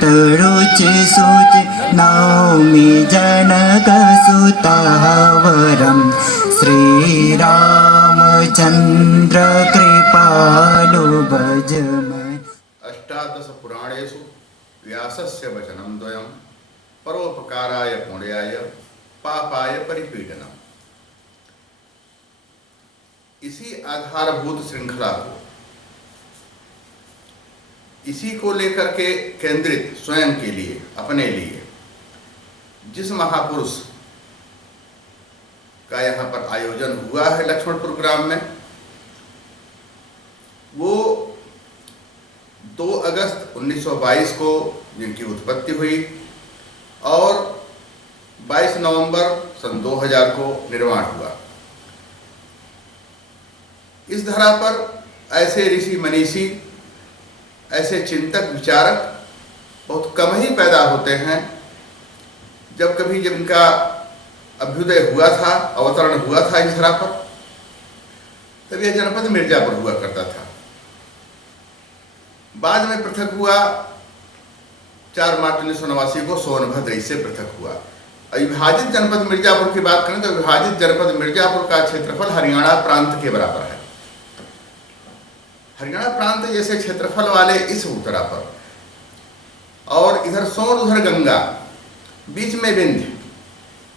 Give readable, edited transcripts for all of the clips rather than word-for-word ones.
रुचि सुचि नौमि जनकसुतः वरं श्रीरामचन्द्र कृपालु भज मैं। अष्टादश पुराणेषु व्यासस्य वचनं द्वयं परोपकाराय पुण्याय पापाय परिपीडनम्। इसी आधारभूत श्रृंखला को, इसी को लेकर के केंद्रित स्वयं के लिए, अपने लिए जिस महापुरुष का यहाँ पर आयोजन हुआ है लक्ष्मणपुर ग्राम में, वो 2 अगस्त 1922 को जिनकी उत्पत्ति हुई और 22 नवंबर सन 2000 को निर्माण हुआ। इस धरा पर ऐसे ऋषि मनीषी, ऐसे चिंतक विचारक बहुत कम ही पैदा होते हैं। जब इनका अभ्युदय हुआ था, अवतरण हुआ था इस धरा पर, तब यह जनपद मिर्जापुर हुआ करता था। बाद में पृथक हुआ, 4 मार्च 1989 को सोनभद्र इससे पृथक हुआ। विभाजित जनपद मिर्जापुर की बात करें तो विभाजित जनपद मिर्जापुर का क्षेत्रफल हरियाणा प्रांत के बराबर है। हरियाणा प्रांत जैसे क्षेत्रफल वाले इस उत्तरा पर, और इधर सोन उधर गंगा, बीच में विंध्य,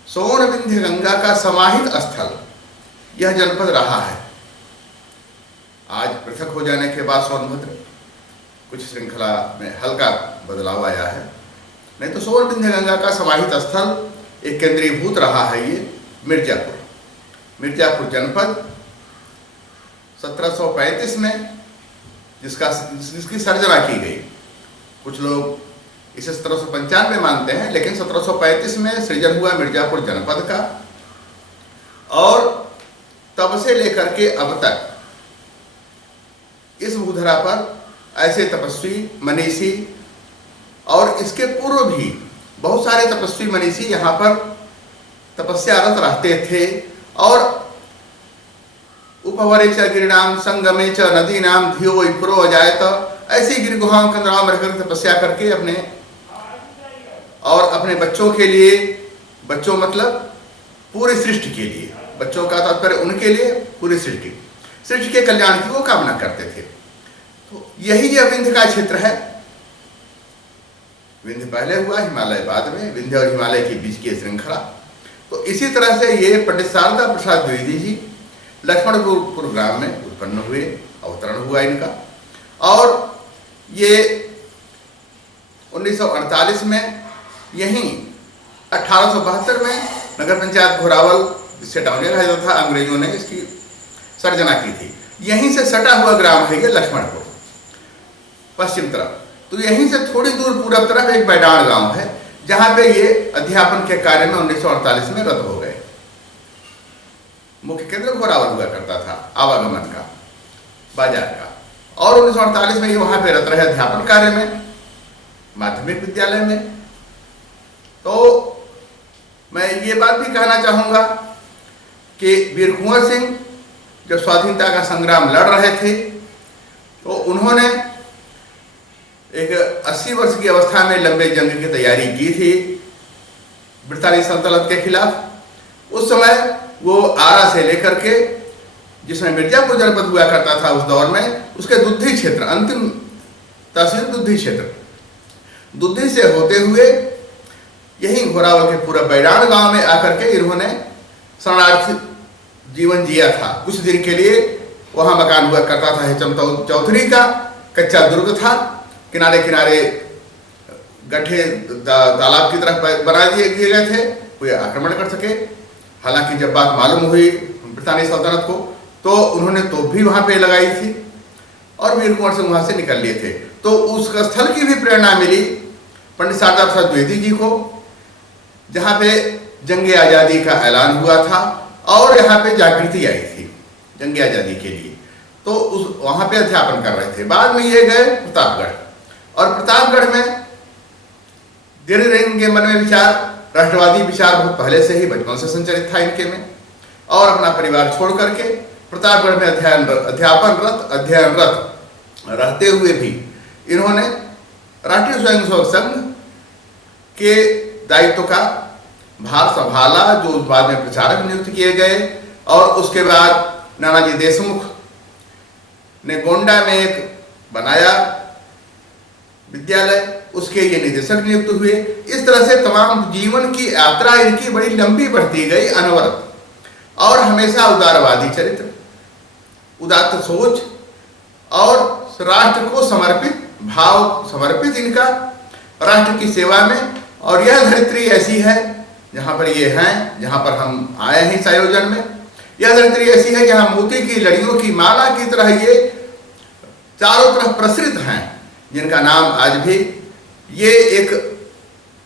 सोन विंध्य गंगा का समाहित स्थल यह जनपद रहा है। आज पृथक हो जाने के बाद सोनभद्र कुछ श्रृंखला में हल्का बदलाव आया है, नहीं तो सोन विंध्य गंगा का समाहित स्थल एक केंद्रीभूत रहा है ये मिर्जापुर। मिर्जापुर जनपद 1735 में जिसकी सर्जना की गई। कुछ लोग इसे 1795 मानते हैं, लेकिन 1735 में सृजन हुआ मिर्जापुर जनपद का, और तब से लेकर के अब तक इस भूधरा पर ऐसे तपस्वी मनीषी, और इसके पूर्व भी बहुत सारे तपस्वी मनीषी यहाँ पर तपस्यारत रहते थे, और उपवरे च गिरिनाम संगमे च नदीनाम धियो विप्रो अजायत, ऐसी गिर गुहाओं के अंदर रहकर तपस्या करके अपने बच्चों के लिए, बच्चों मतलब पूरी सृष्टि के लिए, बच्चों का तात्पर्य उनके लिए पूरी सृष्टि के कल्याण की वो कामना करते थे। तो यही यह विंध्य का क्षेत्र है। विंध्य पहले हुआ, हिमालय बाद में, विंध्य और हिमालय के बीच की श्रृंखला। तो इसी तरह से ये पंडित शारदा प्रसाद द्विवेदी जी लक्ष्मणपुर ग्राम में उत्पन्न हुए, अवतरण हुआ इनका, और ये 1948 में, यहीं 1872 में नगर पंचायत घोरावल, जिससे टाउनिया कहा जाता था, अंग्रेजों ने इसकी सर्जना की थी। यहीं से सटा हुआ ग्राम है ये लक्ष्मणपुर पश्चिम तरफ। तो यहीं से थोड़ी दूर पूरब तरफ एक बैडाण गांव है, जहां पे ये अध्यापन के कार्य में 1948 में रद्द हो गए। मुख्य केंद्र घोरावल हुआ करता था, आवागमन का, बाजार का, और 1948 में ये वहां पे रत रहे अध्यापन कार्य में, माध्यमिक विद्यालय में। तो मैं ये बात भी कहना चाहूंगा कि वीर कुंवर सिंह जब स्वाधीनता का संग्राम लड़ रहे थे, तो उन्होंने एक 80 वर्ष की अवस्था में लंबे जंग की तैयारी की थी ब्रितानी सल्तनत के खिलाफ। उस समय वो आरा से लेकर के, जिसमें मिर्जापुर जनपद हुआ करता था उस दौर में, उसके दुद्धि क्षेत्र, अंतिम तहसील दुद्धि क्षेत्र, दुद्धि से होते हुए यही घोरावल के पूरा बैडाण गांव में आकर के इन्होंने शरणार्थी जीवन जिया था। कुछ दिन के लिए वहां मकान हुआ करता था हेचम चौधरी का, कच्चा दुर्ग था, किनारे किनारे गड्ढे तालाब की तरफ बना दिए गए थे, कोई आक्रमण कर सके। हालांकि जब बात मालूम हुई ब्रितानी सल्तनत को, तो उन्होंने तोप भी वहां पे लगाई थी, और वीर कुंवर सिंह वहां से निकल लिए थे। तो उस स्थल की भी प्रेरणा मिली पंडित शारदा प्रसाद द्विवेदी जी को, जहाँ पे जंगे आज़ादी का ऐलान हुआ था और यहाँ पे जागृति आई थी जंगे आज़ादी के लिए। तो वहाँ पे अध्यापन कर रहे थे। बाद में ये गए प्रतापगढ़, और प्रतापगढ़ में गिर रंग के मन में विचार, राष्ट्रवादी विचार बहुत पहले से ही, बचपन से संचरित था इनके में, और अपना परिवार छोड़ करके प्रतापगढ़ में अध्ययनरत रहते हुए भी इन्होंने राष्ट्रीय स्वयंसेवक संघ के दायित्व का भार संभाला, जो बाद में प्रचारक नियुक्त किए गए। और उसके बाद नानाजी देशमुख ने गोंडा में एक बनाया विद्यालय, उसके ये निदेशक नियुक्त हुए। इस तरह से तमाम जीवन की यात्रा इनकी बड़ी लंबी बढ़ती गई, अनवरत, और हमेशा उदारवादी चरित्र, उदात्त सोच और राष्ट्र को समर्पित भाव, समर्पित इनका राष्ट्र की सेवा में। और यह धरित्री ऐसी है जहाँ पर ये हैं, जहाँ पर हम आए हैं इस आयोजन में, यह धरित्री ऐसी है जहाँ मोती की लड़ियों की माला की तरह ये चारों तरफ प्रसरित हैं, जिनका नाम आज भी ये एक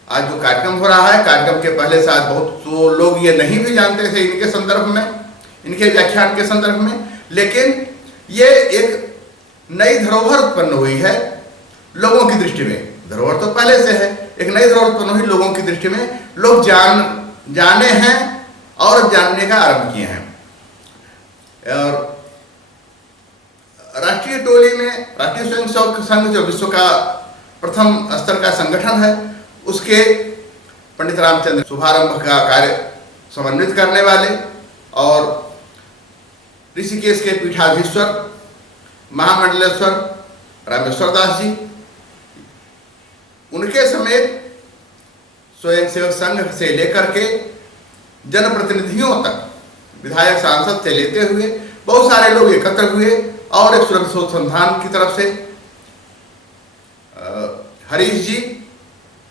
आज जो कार्यक्रम हो रहा है, कार्यक्रम के पहले शायद बहुत तो लोग ये नहीं भी जानते थे इनके संदर्भ में, इनके व्याख्यान के संदर्भ में, लेकिन ये एक नई धरोहर उत्पन्न हुई है लोगों की दृष्टि में। धरोहर तो पहले से है, एक नई धरोहर उत्पन्न हुई लोगों की दृष्टि में। लोग जाने हैं और जानने का आरंभ किए हैं। और राष्ट्रीय टोली में राष्ट्रीय स्वयंसेवक संघ, जो विश्व का प्रथम स्तर का संगठन है, उसके पंडित रामचंद्र शुभारंभ का कार्य समन्वित करने वाले और ऋषिकेश के पीठाधीश्वर महामंडलेश्वर रामेश्वर दास जी, उनके समेत स्वयंसेवक संघ से लेकर के जनप्रतिनिधियों तक, विधायक सांसद से लेते हुए बहुत सारे लोग एकत्र हुए और एक सुरक्षा संस्थान की तरफ से हरीश जी,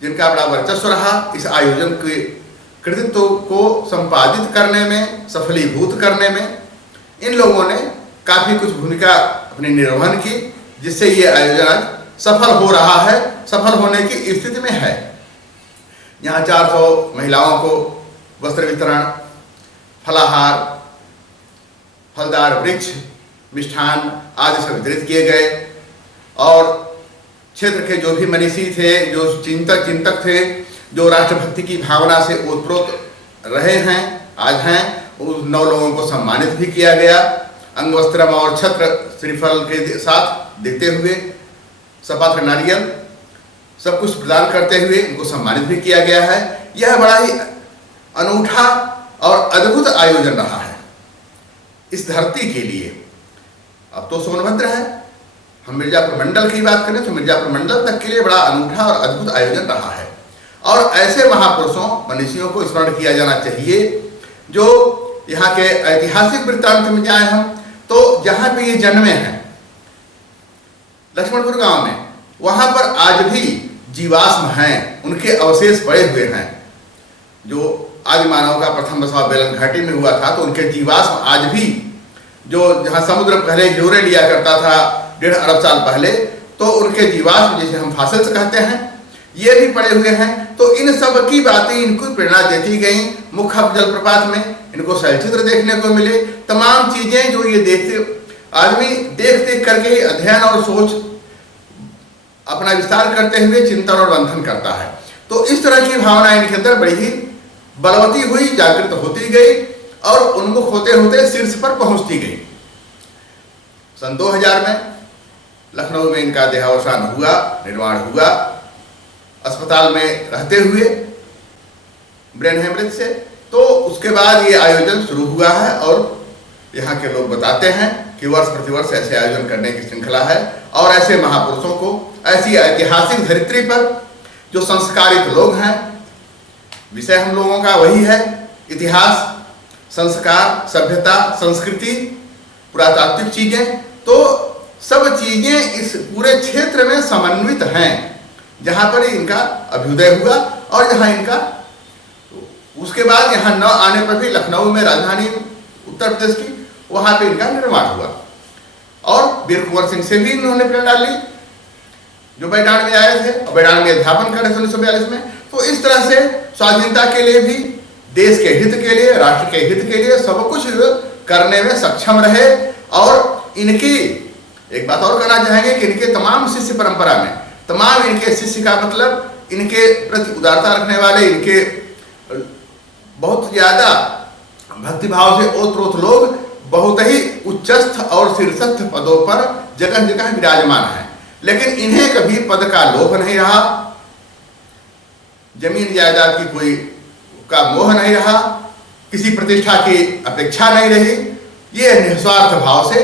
जिनका बड़ा वर्चस्व रहा इस आयोजन के कृतित्व को संपादित करने में, सफलीभूत करने में, इन लोगों ने काफी कुछ भूमिका अपनी निर्वहन की, जिससे ये आयोजन आज सफल हो रहा है, सफल होने की स्थिति में है। यहाँ 400 महिलाओं को वस्त्र वितरण, फलाहार, फलदार वृक्ष, मिष्ठान आदि सब वितरित किए गए। और क्षेत्र के जो भी मनीषी थे, जो चिंतक थे, जो राष्ट्रभक्ति की भावना से ओतप्रोत रहे हैं, आज हैं, उन 9 लोगों को सम्मानित भी किया गया। अंगवस्त्रम और छत्र श्रीफल के साथ देते हुए, सपात्र नारियल सब कुछ प्रदान करते हुए इनको सम्मानित भी किया गया है। यह बड़ा ही अनूठा और अद्भुत आयोजन रहा है इस धरती के लिए। अब तो सोनभद्र है, हम मिर्जापुर मंडल की बात करें तो मिर्जापुर मंडल तक के लिए बड़ा अनूठा और अद्भुत आयोजन रहा है। और ऐसे महापुरुषों, मनीषियों को स्मरण किया जाना चाहिए जो यहाँ के ऐतिहासिक वृत्तांत में जाए हम तो जहाँ पे ये जन्मे हैं, लक्ष्मणपुर गांव में, वहां पर आज भी जीवाश्म हैं, उनके अवशेष पड़े हुए हैं। जो आदि मानव का प्रथम बसाव बेलन घाटी में हुआ था, तो उनके जीवाश्म आज भी, जो जहाँ समुद्र पहले जोरे लिया करता था 1.5 अरब साल पहले, तो उनके जीवाश्म, जिसे हम फासिल्स कहते हैं, ये भी पड़े हुए हैं। तो इन सब की बातें इनको प्रेरणा देती गई। मुख्य जलप्रपात में इनको शैलचित्र देखने को मिले, तमाम चीजें जो ये देखते, आदमी देख देख करके ही अध्ययन और सोच अपना विस्तार करते हुए चिंतन और मंथन करता है। तो इस तरह की भावना इनके अंदर बड़ी ही बलवती हुई, जागृत होती गई और उन्मुख होते होते शीर्ष पर पहुंचती गई। सन 2000 में लखनऊ में इनका देहावसान हुआ, निर्वाण हुआ, अस्पताल में रहते हुए ब्रेन हेमरेज से। तो उसके बाद ये आयोजन शुरू हुआ है और यहाँ के लोग बताते हैं कि वर्ष प्रतिवर्ष ऐसे आयोजन करने की श्रृंखला है। और ऐसे महापुरुषों को, ऐसी ऐतिहासिक धरित्री पर जो संस्कारित लोग हैं, विषय हम लोगों का वही है, इतिहास, संस्कार, सभ्यता, संस्कृति, पुरातात्विक चीजें, तो सब चीजें इस पूरे क्षेत्र में समन्वित हैं, जहाँ पर इनका अभ्युदय हुआ। और जहाँ इनका, उसके बाद यहाँ न आने पर भी लखनऊ में, राजधानी उत्तर प्रदेश की, वहाँ पे इनका निर्माण हुआ। और वीर कुंवर सिंह से भी इन्होंने प्रेरणा ली, जो बैडान में आए थे और बैडान में अध्यापन करे थे 1942 में। तो इस तरह से स्वाधीनता के लिए भी, देश के हित के लिए, राष्ट्र के हित के लिए सब कुछ करने में सक्षम रहे। और इनकी एक बात और कहना चाहेंगे कि इनके तमाम शिष्य परंपरा में, तमाम इनके शिष्य का मतलब इनके प्रति उदारता रखने वाले, इनके बहुत ज्यादा भक्तिभाव से ओतप्रोत लोग बहुत ही उच्चस्थ और शीर्षस्थ पदों पर जगह जगह विराजमान हैं। लेकिन इन्हें कभी पद का लोभ नहीं रहा, जमीन जायदाद की कोई का मोह नहीं रहा, किसी प्रतिष्ठा की अपेक्षा नहीं रही। ये निस्वार्थ भाव से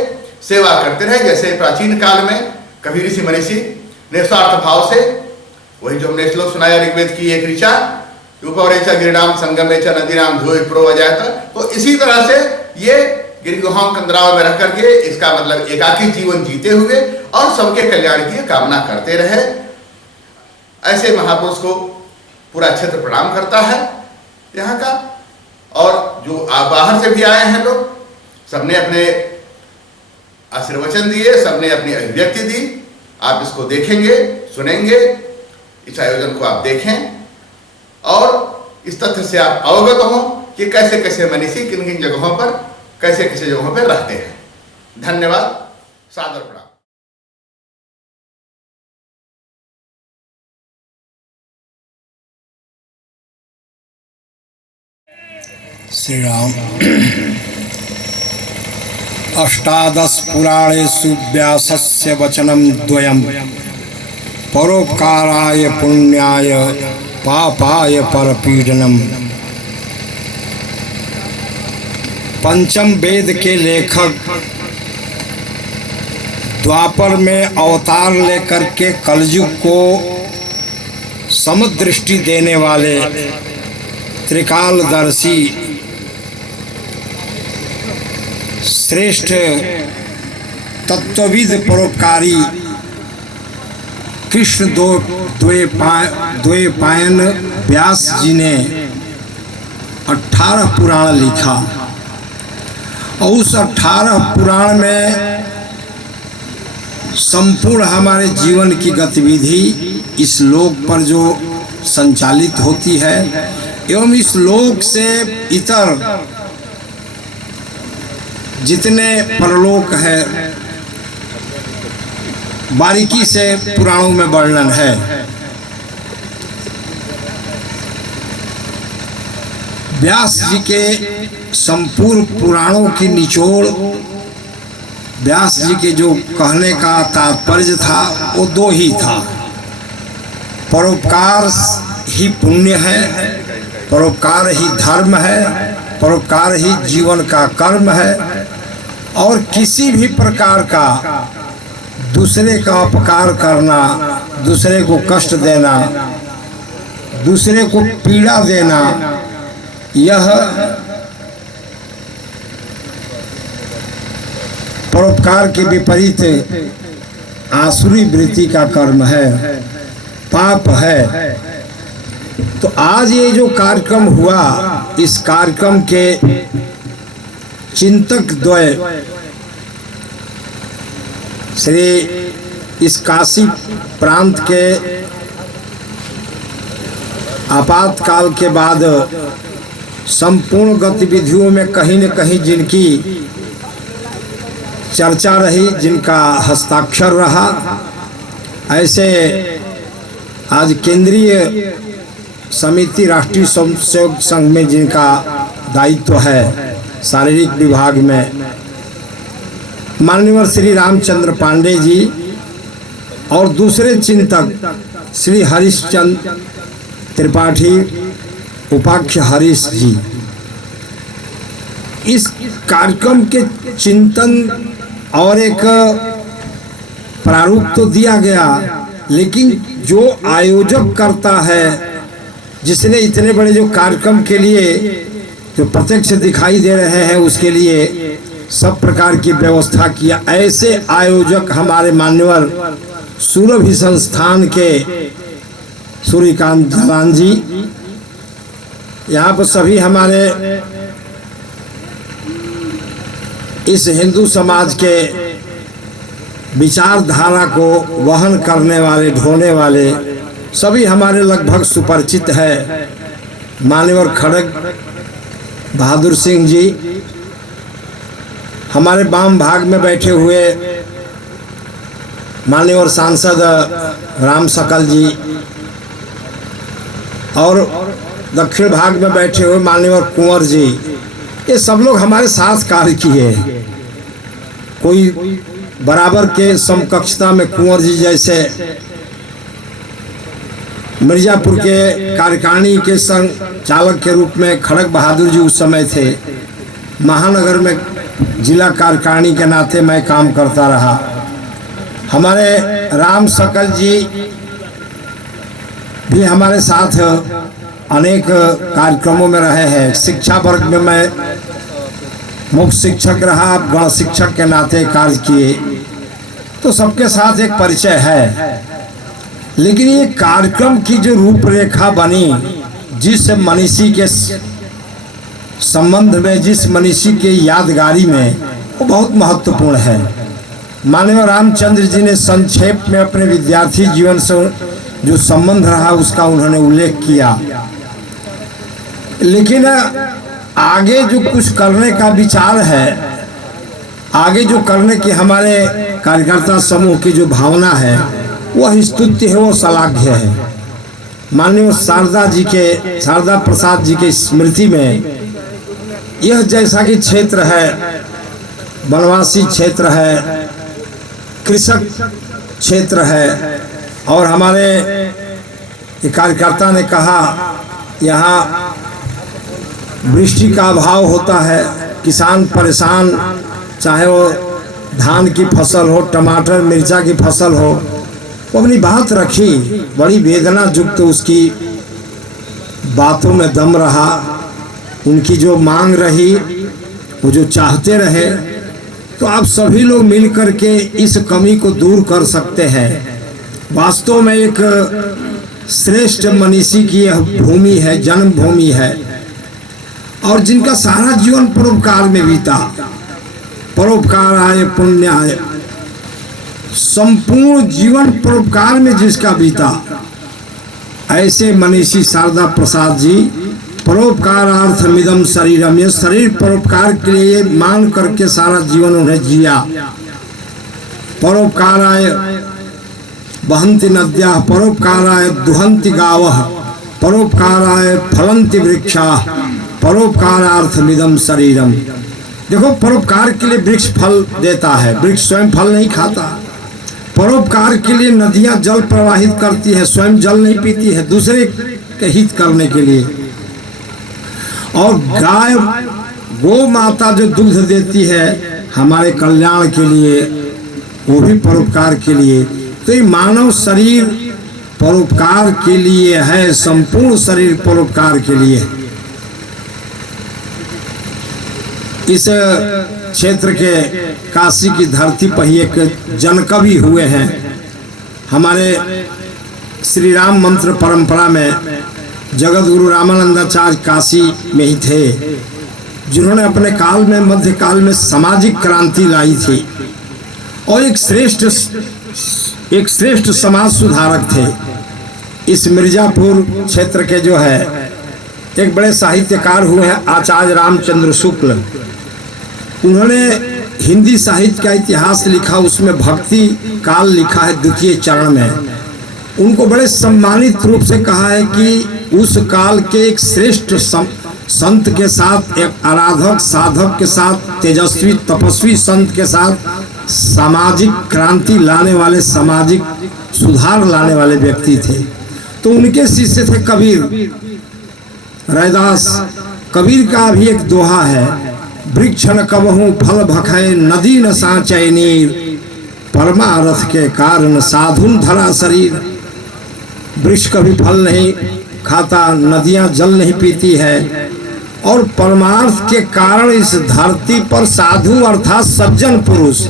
सेवा करते रहे। जैसे प्राचीन काल में कभी ऋषि मनीषी निस्वार्थ भाव से, वही जो हमने श्लोक सुनाया ऋग्वेद की एक ऋचा, उपवरेचा गिरिनाम संगमेचा नदीनाम धोय प्रोवजायता, तो इसी तरह से ये गिरगुहाओं कंदराओं में रह करके, इसका मतलब एकाकी जीवन जीते हुए और सबके कल्याण की कामना करते रहे। ऐसे महापुरुष को पूरा क्षेत्र प्रणाम करता है यहाँ का। और जो बाहर से भी आए हैं लोग, सबने अपने आशीर्वचन दिए, सबने अपनी अभिव्यक्ति दी। आप इसको देखेंगे, सुनेंगे, इस आयोजन को आप देखें और इस तथ्य से आप अवगत हों कि कैसे कैसे मनीषी किन किन जगहों पर, कैसे कैसे जगहों पर रहते हैं। धन्यवाद, सादर प्रणाम। श्री राम। अष्टादश पुराणेषु व्यासस्य वचनं द्वयम्, परोपकाराय पुण्याय पापाय परपीडनम। पंचम वेद के लेखक द्वापर में अवतार लेकर के कलयुग को समदृष्टि देने वाले त्रिकालदर्शी श्रेष्ठ तत्वविद परोपकारी कृष्ण द्वैपायन व्यास जी ने 18 पुराण लिखा और उस 18 पुराण में संपूर्ण हमारे जीवन की गतिविधि इस लोक पर जो संचालित होती है एवं इस लोक से इतर जितने परलोक है बारीकी से पुराणों में वर्णन है। व्यास जी के संपूर्ण पुराणों की निचोड़, व्यास जी के जो कहने का तात्पर्य था वो दो ही था। परोपकार ही पुण्य है, परोपकार ही धर्म है, परोपकार ही जीवन का कर्म है और किसी भी प्रकार का दूसरे का अपकार करना, दूसरे को कष्ट देना, दूसरे को पीड़ा देना, यह परोपकार के विपरीत आसुरी वृत्ति का कर्म है, पाप है। तो आज ये जो कार्यक्रम हुआ, इस कार्यक्रम के चिंतक द्वय श्री इस काशी प्रांत के आपातकाल के बाद संपूर्ण गतिविधियों में कहीं न कहीं जिनकी चर्चा रही, जिनका हस्ताक्षर रहा, ऐसे आज केंद्रीय समिति राष्ट्रीय स्वयंसेवक संघ में जिनका दायित्व है शारीरिक विभाग में, माननीय श्री रामचंद्र पांडे जी और दूसरे चिंतक श्री हरिश्चंद्र त्रिपाठी, उपाख्य हरीश जी, इस कार्यक्रम के चिंतन और एक प्रारूप तो दिया गया, लेकिन जो आयोजक करता है, जिसने इतने बड़े जो कार्यक्रम के लिए जो प्रत्यक्ष दिखाई दे रहे हैं, उसके लिए सब प्रकार की व्यवस्था किया। ऐसे आयोजक हमारे मान्यवर सुरभि संस्थान के सूर्यकांत जलान जी, यहाँ पर सभी हमारे इस हिंदू समाज के विचारधारा को वहन करने वाले, ढोने वाले सभी हमारे लगभग सुपरिचित है। मान्यवर खड़ग बहादुर सिंह जी, हमारे वाम भाग में बैठे हुए माननीय सांसद राम सकल जी और दक्षिण भाग में बैठे हुए माननीय कुंवर जी, ये सब लोग हमारे साथ कार्य किए। कोई बराबर के समकक्षता में कुंवर जी जैसे मिर्जापुर के कार्यकारिणी के संग चालक के रूप में खड़ग बहादुर जी उस समय थे। महानगर में जिला कार्यकारिणी के नाते मैं काम करता रहा। हमारे राम सकल जी भी हमारे साथ अनेक कार्यक्रमों में रहे हैं। शिक्षा वर्ग में मैं मुख्य शिक्षक रहा, गण शिक्षक के नाते कार्य किए, तो सबके साथ एक परिचय है। लेकिन ये कार्यक्रम की जो रूपरेखा बनी, जिस मनीषी के संबंध में, जिस मनीषी के यादगारी में, वो बहुत महत्वपूर्ण है। माननीय रामचंद्र जी ने संक्षेप में अपने विद्यार्थी जीवन से जो संबंध रहा उसका उन्होंने उल्लेख किया। लेकिन आगे जो कुछ करने का विचार है, आगे जो करने की हमारे कार्यकर्ता समूह की जो भावना है, वह स्तुत्य है, वो श्लाघ्य है। माननीय शारदा प्रसाद जी के स्मृति में यह जैसा कि क्षेत्र है, वनवासी क्षेत्र है, कृषक क्षेत्र है, और हमारे कार्यकर्ता ने कहा यहाँ वृष्टि का अभाव होता है, किसान परेशान, चाहे वो धान की फसल हो, टमाटर मिर्चा की फसल हो, वो अपनी बात रखी। बड़ी वेदना युक्त उसकी बातों में दम रहा। उनकी जो मांग रही, वो जो चाहते रहे, तो आप सभी लोग मिल कर के इस कमी को दूर कर सकते हैं। वास्तव में एक श्रेष्ठ मनीषी की यह भूमि है, जन्मभूमि है, और जिनका सारा जीवन परोपकार में बीता। परोपकार आए पुण्य आए, संपूर्ण जीवन परोपकार में जिसका बीता, ऐसे मनीषी शारदा प्रसाद जी परोपकारार्थमिदं शरीरम, ये शरीर परोपकार के लिए मान करके सारा जीवन उन्हें जिया। परोपकाराय वहन्ति नद्याः, परोपकाराय दुहन्ति गावः, परोपकाराय फलन्ति वृक्षाः, परोपकारार्थमिदं शरीरम। देखो, परोपकार के लिए वृक्ष फल देता है, वृक्ष स्वयं फल नहीं खाता। परोपकार के लिए नदियां जल प्रवाहित करती है, स्वयं जल नहीं पीती है, दूसरे के हित करने के लिए। और गाय, गो माता जो दूध देती है हमारे कल्याण के लिए, वो भी परोपकार के लिए। तो ये मानव शरीर परोपकार के लिए है, संपूर्ण शरीर परोपकार के लिए। इस क्षेत्र के काशी की धरती पर ही एक जनकवि हुए हैं। हमारे श्री राम मंत्र परंपरा में जगत गुरु रामानंदाचार्य काशी में ही थे, जिन्होंने अपने काल में, मध्यकाल में सामाजिक क्रांति लाई थी, और एक श्रेष्ठ समाज सुधारक थे। इस मिर्जापुर क्षेत्र के जो है एक बड़े साहित्यकार हुए हैं आचार्य रामचंद्र शुक्ल। उन्होंने हिंदी साहित्य का इतिहास लिखा, उसमें भक्ति काल लिखा है द्वितीय चरण में। उनको बड़े सम्मानित रूप से कहा है कि उस काल के एक श्रेष्ठ संत के साथ, एक आराधक साधक के साथ, तेजस्वी तपस्वी संत के साथ सामाजिक क्रांति लाने वाले, सामाजिक सुधार लाने वाले व्यक्ति थे। तो उनके शिष्य थे कबीर, रैदास। कबीर का भी एक दोहा है, वृक्ष न कबहू फल भखै, नदी न साँचै नीर, परमारथ के कारण साधुन धरा शरीर। वृक्ष कभी फल नहीं खाता, नदियां जल नहीं पीती है, और परमार्थ के कारण इस धरती पर साधु अर्थात सज्जन पुरुष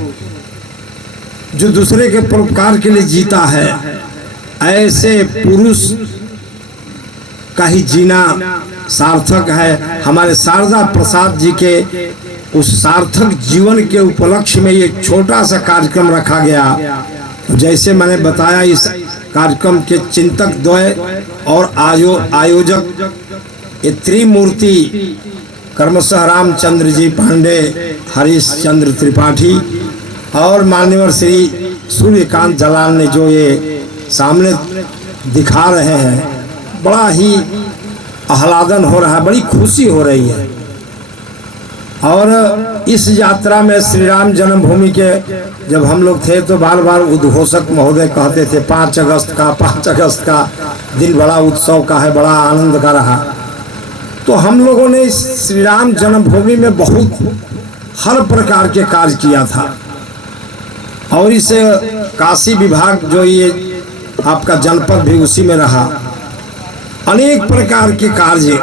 जो दूसरे के परोपकार के लिए जीता है, ऐसे पुरुष का ही जीना सार्थक है। हमारे शारदा प्रसाद जी के उस सार्थक जीवन के उपलक्ष्य में ये छोटा सा कार्यक्रम रखा गया। जैसे मैंने बताया, इस कार्यक्रम के चिंतक द्वय और आयोजक ये त्रिमूर्ति कर्मशः रामचंद्र जी पांडे, हरीश चंद्र त्रिपाठी और मान्यवर श्री सूर्यकांत जलाल ने जो ये सामने दिखा रहे हैं, बड़ा ही आह्लादन हो रहा है, बड़ी खुशी हो रही है। और इस यात्रा में श्री राम जन्मभूमि के जब हम लोग थे तो बार बार उद्घोषक महोदय कहते थे 5 अगस्त का दिन बड़ा उत्सव का है, बड़ा आनंद का रहा। तो हम लोगों ने इस श्री राम जन्मभूमि में बहुत हर प्रकार के कार्य किया था। और इस काशी विभाग जो ये आपका जनपद भी उसी में रहा, अनेक प्रकार के कार्य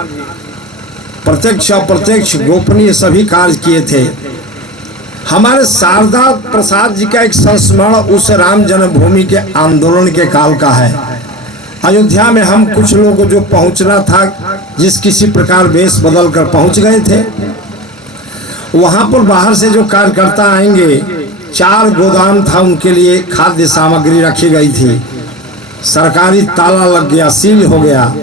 प्रत्यक्ष अप्रत्यक्ष गोपनीय सभी कार्य किए थे। हमारे शारदा प्रसाद जी का एक संस्मरण उस राम जन्मभूमि के आंदोलन के काल का है। अयोध्या में हम कुछ लोगों को जो पहुंचना था, जिस किसी प्रकार वेश बदल कर पहुंच गए थे, वहां पर बाहर से जो कार्यकर्ता आएंगे, 4 गोदाम था, उनके लिए खाद्य सामग्री रखी गई थी। सरकारी ताला लग गया, सील हो गया।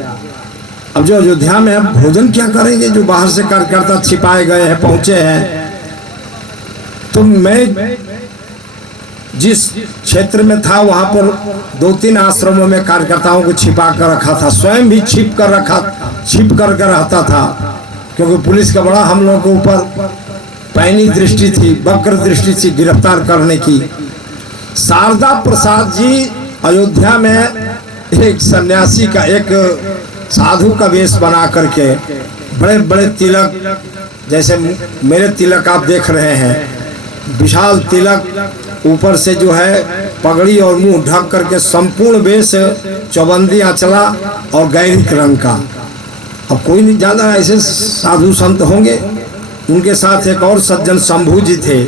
अब जो अयोध्या में अब भोजन क्या करेंगे, जो बाहर से कार्यकर्ता छिपाए गए हैं, पहुंचे हैं। तो मैं जिस क्षेत्र में था वहां पर 2-3 आश्रमों में कार्यकर्ताओं को छिपा कर रखा था, स्वयं भी छिप कर रहता था, क्योंकि पुलिस का बड़ा हम लोगों के ऊपर पैनी दृष्टि थी, वक्र दृष्टि थी गिरफ्तार करने की। शारदा प्रसाद जी अयोध्या में एक सन्यासी का, एक साधु का वेश बना करके, बड़े बड़े तिलक, जैसे मेरे तिलक आप देख रहे हैं, विशाल तिलक, ऊपर से जो है पगड़ी और मुंह ढक करके संपूर्ण वेश, चौबंदी आंचला और गैरिक रंग का। अब कोई नहीं ज्यादा ऐसे साधु संत होंगे। उनके साथ एक और सज्जन शंभू जी थे।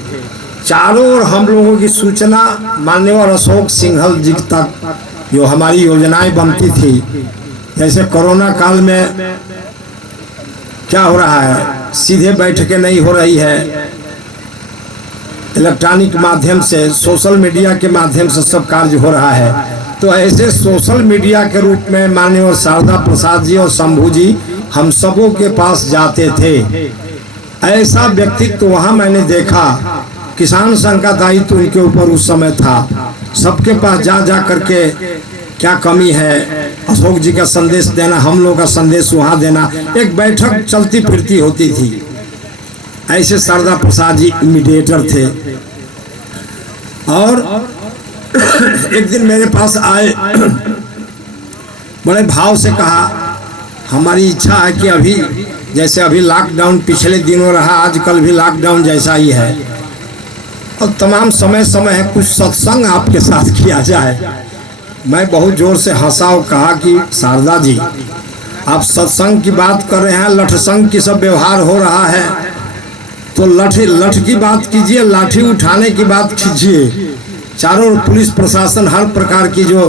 चारों ओर हम लोगों की सूचना मान्यवर अशोक सिंघल जी तक जो हमारी योजनाएं बनती थी, जैसे कोरोना काल में क्या हो रहा है, सीधे बैठकें नहीं हो रही है, इलेक्ट्रॉनिक माध्यम से, सोशल मीडिया के माध्यम से सब कार्य हो रहा है। तो ऐसे सोशल मीडिया के रूप में माननीय शारदा प्रसाद जी और शंभू जी हम सबों के पास जाते थे। ऐसा व्यक्तित्व वहां मैंने देखा। किसान संघ का दायित्व उनके ऊपर उस समय था। सबके पास जा करके क्या कमी है, अशोक जी का संदेश देना, हम लोग का संदेश वहां देना, एक बैठक चलती फिरती होती थी। ऐसे शारदा प्रसाद जी मीडिएटर थे। और एक दिन मेरे पास आए, बड़े भाव से कहा, हमारी इच्छा है कि अभी जैसे अभी लॉकडाउन पिछले दिनों रहा, आजकल भी लॉकडाउन जैसा ही है, और तमाम समय है, कुछ सत्संग आपके साथ किया जाए। मैं बहुत जोर से हंसा और कहा कि शारदा जी, आप सत्संग की बात कर रहे हैं, लठसंग की सब व्यवहार हो रहा है, तो लठ की बात कीजिए, लाठी उठाने की बात कीजिए। चारों ओर पुलिस प्रशासन, हर प्रकार की जो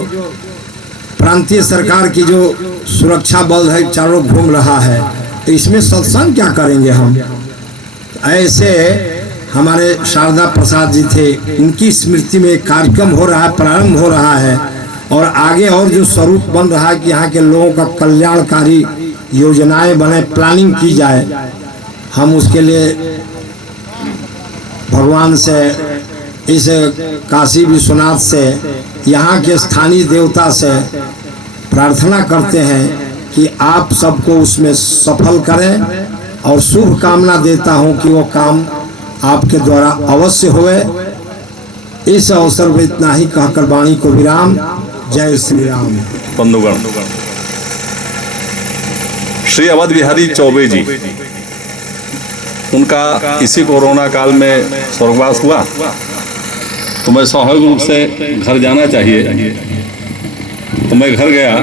प्रांतीय सरकार की जो सुरक्षा बल है, चारों घूम रहा है, तो इसमें सत्संग क्या करेंगे हम। ऐसे हमारे शारदा प्रसाद जी थे, उनकी स्मृति में एक कार्यक्रम हो रहा है, प्रारंभ हो रहा है, और आगे और जो स्वरूप बन रहा है कि यहाँ के लोगों का कल्याणकारी योजनाएं बने, प्लानिंग की जाए। हम उसके लिए भगवान से, इस काशी विश्वनाथ से, यहाँ के स्थानीय देवता से प्रार्थना करते हैं कि आप सबको उसमें सफल करें, और शुभ कामना देता हूँ कि वो काम आपके द्वारा अवश्य होए। इस अवसर पर इतना ही कहकर वाणी को विराम। जय श्री राम। बंधुगण, श्री अवध बिहारी चौबे जी, उनका इसी कोरोना काल में स्वर्गवास हुआ, तो मैं स्वाभाविक रूप से घर जाना चाहिए। तो मैं घर गया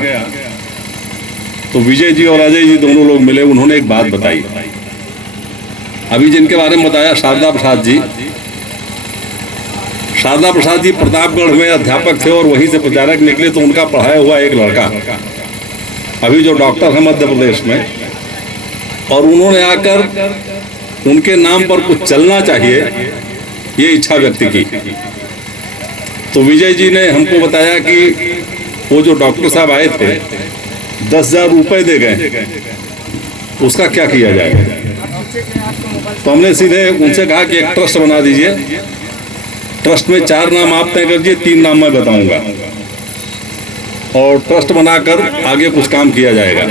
तो विजय जी और अजय जी दोनों लोग मिले। उन्होंने एक बात बताई, अभी जिनके बारे में बताया, शारदा प्रसाद जी। शारदा प्रसाद जी प्रतापगढ़ में अध्यापक थे और वहीं से प्रचारक निकले, तो उनका पढ़ाया हुआ एक लड़का अभी जो डॉक्टर है मध्य प्रदेश में, और उन्होंने आकर उनके नाम पर कुछ चलना चाहिए, ये इच्छा व्यक्त की। तो विजय जी ने हमको बताया कि वो जो डॉक्टर साहब आए थे 10,000 रुपये दे गए, उसका क्या किया जाए। तो हमने सीधे उनसे कहा कि एक ट्रस्ट बना दीजिए, ट्रस्ट में 4 नाम आप तय कर दीजिए, 3 नाम मैं बताऊंगा, और ट्रस्ट बनाकर आगे कुछ काम किया जाएगा।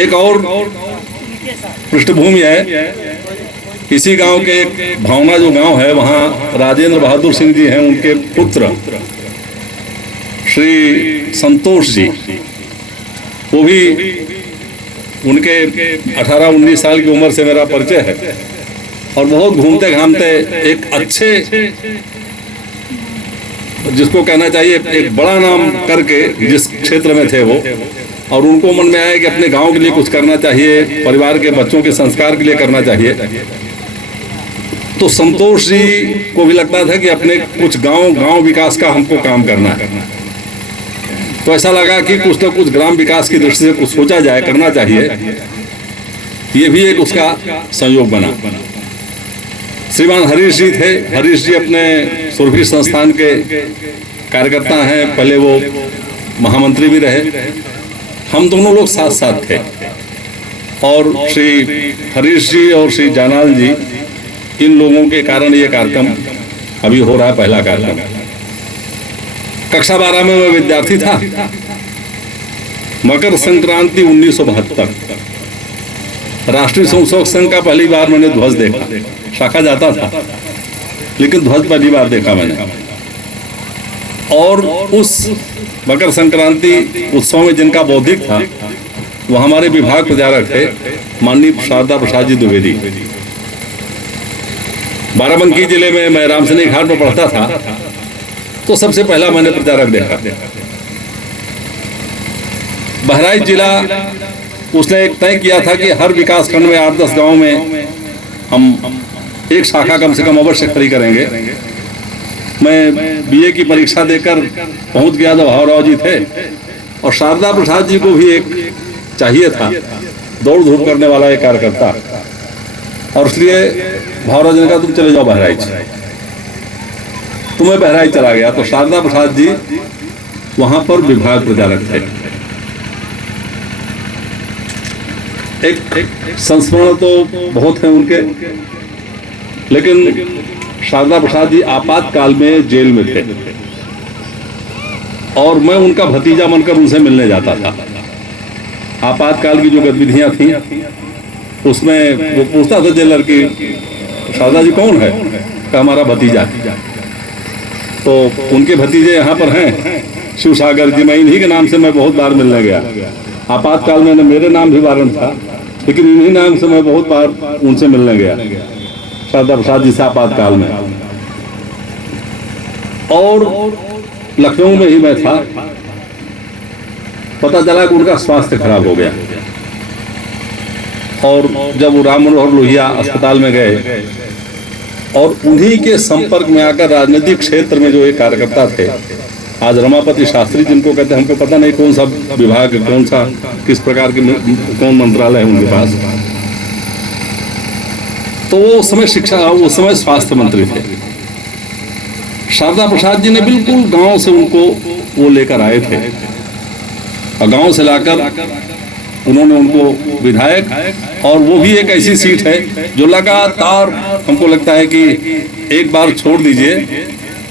एक और पृष्ठभूमि है इसी गांव के एक भावना जो गांव है, वहाँ राजेंद्र बहादुर सिंह जी हैं, उनके पुत्र श्री संतोष जी, वो भी उनके 18-19 साल की उम्र से मेरा परिचय है और बहुत घूमते घामते एक अच्छे, जिसको कहना चाहिए एक बड़ा नाम करके जिस क्षेत्र में थे वो, और उनको मन में आया कि अपने गांव के लिए कुछ करना चाहिए, परिवार के बच्चों के संस्कार के लिए करना चाहिए। तो संतोष जी को भी लगता था कि अपने कुछ गांव विकास का हमको काम करना है। तो ऐसा लगा कि कुछ न कुछ ग्राम विकास की दृष्टि से कुछ सोचा जाए, करना चाहिए। ये भी एक उसका संयोग बना। श्रीमान हरीश जी थे। हरीश जी अपने सुरभि संस्थान के कार्यकर्ता हैं, पहले वो महामंत्री भी रहे। हम दोनों लोग साथ साथ थे और श्री हरीश जी और श्री जानाल जी, इन लोगों के कारण ये कार्यक्रम अभी हो रहा है, पहला कार्यक्रम। कक्षा 12 में मैं विद्यार्थी था। मकर संक्रांति 1972, राष्ट्रीय स्वयंसेवक संघ का पहली बार मैंने ध्वज देखा। शाखा जाता था लेकिन ध्वज पहली बार देखा मैंने। और उस मकर संक्रांति उत्सव में जिनका बौद्धिक था वो हमारे विभाग प्रचारक थे, माननीय शारदा प्रसाद जी द्विवेदी। बाराबंकी जिले में मैं रामसनी घाट में पढ़ता था, तो सबसे पहला मैंने प्रचारक देखा। बहराइच जिला, उसने एक तय किया था कि हर विकास खंड में 8-10 गांव में हम एक शाखा कम से कम अवश्य खड़ी करेंगे। मैं बीए की परीक्षा देकर पहुंच गया तो भावराव जी थे और शारदा प्रसाद जी को भी एक चाहिए था, दौड़ धूप करने वाला एक कार्यकर्ता। और इसलिए भावराव जी ने कहा तुम चले जाओ बहराइच। तो मैं बहराइच चला गया। तो शारदा प्रसाद जी वहां पर विभाग प्रचारक थे। एक संस्मरण तो बहुत है उनके, लेकिन शारदा प्रसाद जी आपातकाल में जेल में थे और मैं उनका भतीजा बनकर उनसे मिलने जाता था। आपातकाल की जो गतिविधियां थी उसमें वो पूछता था जेलर की, शारदा जी कौन है? का हमारा भतीजा। तो उनके भतीजे यहाँ पर हैं, शिव सागर जी। मैं इन्हीं के नाम से मैं बहुत बार मिलने गया। आपातकाल में मेरे नाम भी वारंट था, लेकिन इन्हीं नाम से मैं बहुत बार उनसे मिलने गया, शारदा प्रसाद जी से आपातकाल में। और लखनऊ में ही मैं था, पता चला कि उनका स्वास्थ्य खराब हो गया। और जब वो राम मनोहर लोहिया अस्पताल में गए और उन्हीं के संपर्क में आकर राजनीतिक क्षेत्र में जो एक कार्यकर्ता थे, आज रमापति शास्त्री जिनको कहते हैं, हमको पता नहीं कौन सा विभाग, कौन सा किस प्रकार के कौन मंत्रालय है उनके पास, तो वो उस समय शिक्षा, उस समय स्वास्थ्य मंत्री थे। शारदा प्रसाद जी ने बिल्कुल गांव से उनको वो लेकर आए थे और गांव से लाकर उन्होंने उनको विधायक, और वो भी एक ऐसी सीट है जो लगातार हमको लगता है कि एक बार छोड़ दीजिए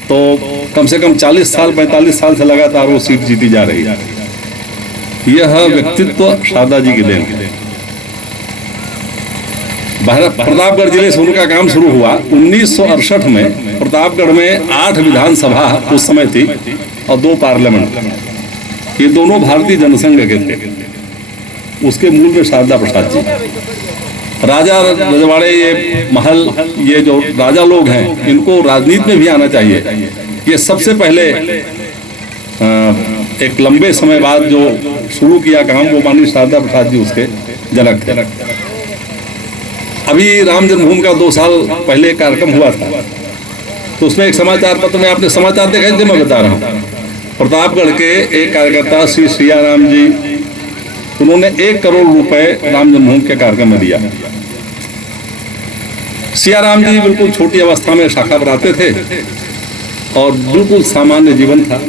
तो कम से कम 40 साल 45 साल से लगातार वो सीट जीती जा रही है। यह व्यक्तित्व शारदा जी की देन है। प्रतापगढ़ जिले से उनका काम शुरू हुआ 1968 में। प्रतापगढ़ में 8 विधानसभा उस समय थी और 2 पार्लियामेंट। ये दोनों भारतीय जनसंघ के थे। उसके मूल में शारदा प्रसाद जी, राजा रजवाड़े, ये महल, ये जो राजा लोग हैं, इनको राजनीति में भी आना चाहिए। ये सबसे पहले एक लंबे समय बाद जो शुरू किया काम, वो माननीय शारदा प्रसाद जी उसके जनक थे। अभी राम जन्मभूमि का 2 साल पहले कार्यक्रम हुआ था, तो उसमें एक समाचार पत्र में, आपने समाचार देखा थे, मैं बता रहा हूँ, प्रतापगढ़ के एक कार्यकर्ता श्री सियाराम जी, उन्होंने 1 करोड़ रुपए राम जन्मभूमि के कार्यक्रम में दिया। सियाराम जी बिल्कुल छोटी अवस्था में शाखा बनाते थे और बिल्कुल सामान्य जीवन था।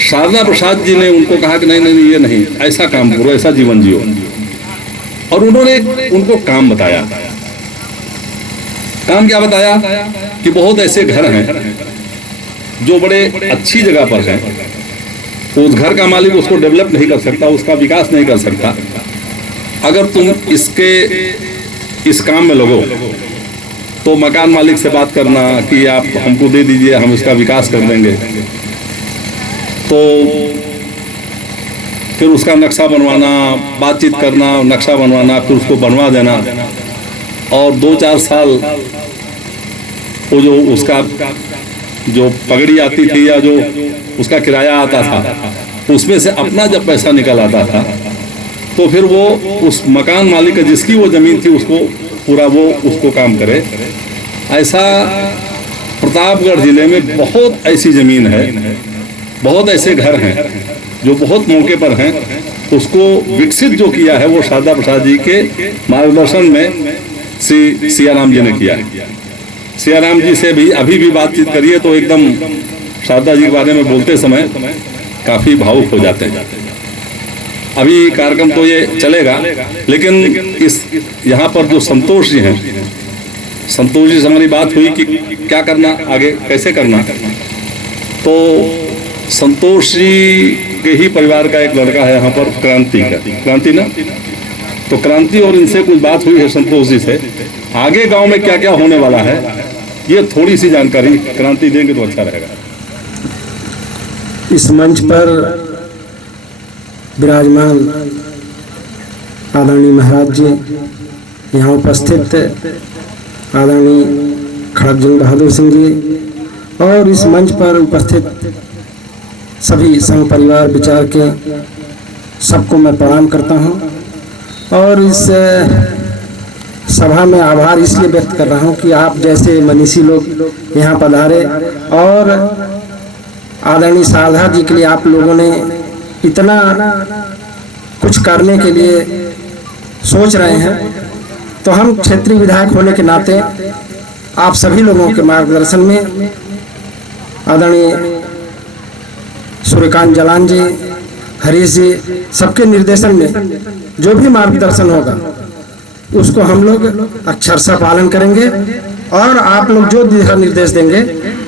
शारदा प्रसाद जी ने उनको कहा कि नहीं नहीं, ये नहीं, ऐसा काम करो, ऐसा जीवन जियो। और उन्होंने उनको काम बताया। काम क्या बताया कि बहुत ऐसे घर हैं जो बड़े अच्छी जगह पर हैं, उस घर का मालिक उसको डेवलप नहीं कर सकता, उसका विकास नहीं कर सकता। अगर तुम इस काम में लगो तो मकान मालिक से बात करना कि आप हमको दे दीजिए, हम इसका विकास कर देंगे। तो फिर उसका नक्शा बनवाना, बातचीत करना, नक्शा बनवाना, फिर उसको बनवा देना। और 2-4 साल वो जो उसका जो पगड़ी आती थी या जो उसका किराया आता था, उसमें से अपना जब पैसा निकल आता था तो फिर वो उस मकान मालिक का जिसकी वो ज़मीन थी उसको पूरा वो उसको काम करे। ऐसा प्रतापगढ़ जिले में बहुत ऐसी ज़मीन है, बहुत ऐसे घर हैं जो बहुत मौके पर हैं। उसको विकसित जो किया है वो शारदा प्रसाद जी के मार्गदर्शन में श्री सियाराम जी ने किया है। सियाराम जी से भी अभी भी बातचीत करिए तो एकदम शारदा जी के बारे में बोलते समय काफ़ी भावुक हो जाते हैं। अभी कार्यक्रम तो ये चलेगा, लेकिन इस यहाँ पर जो संतोष जी हैं, संतोष जी से हमारी बात हुई कि क्या करना आगे, कैसे करना। तो संतोष जी के ही परिवार का एक लड़का है यहाँ पर, क्रांति ना, तो क्रांति और इनसे कुछ बात हुई है संतोष जी से। आगे गांव में क्या क्या होने वाला है ये थोड़ी सी जानकारी क्रांति देंगे तो अच्छा रहेगा। इस मंच पर विराजमान आदरणीय महाराज जी, यहाँ उपस्थित आदरणीय खड़गजंग बहादुर सिंह जी और इस मंच पर उपस्थित सभी संघ परिवार विचार के सबको मैं प्रणाम करता हूँ। और इस सभा में आभार इसलिए व्यक्त कर रहा हूँ कि आप जैसे मनीषी लोग यहाँ पधारे और आदरणीय शारदा जी के लिए आप लोगों ने इतना कुछ करने के लिए सोच रहे हैं। तो हम क्षेत्रीय विधायक होने के नाते आप सभी लोगों के मार्गदर्शन में आदरणीय सूर्यकांत जलान जी, हरीश जी, सबके निर्देशन में जो भी मार्गदर्शन होगा उसको हम लोग अक्षरशः पालन करेंगे और आप लोग जो दिशा निर्देश देंगे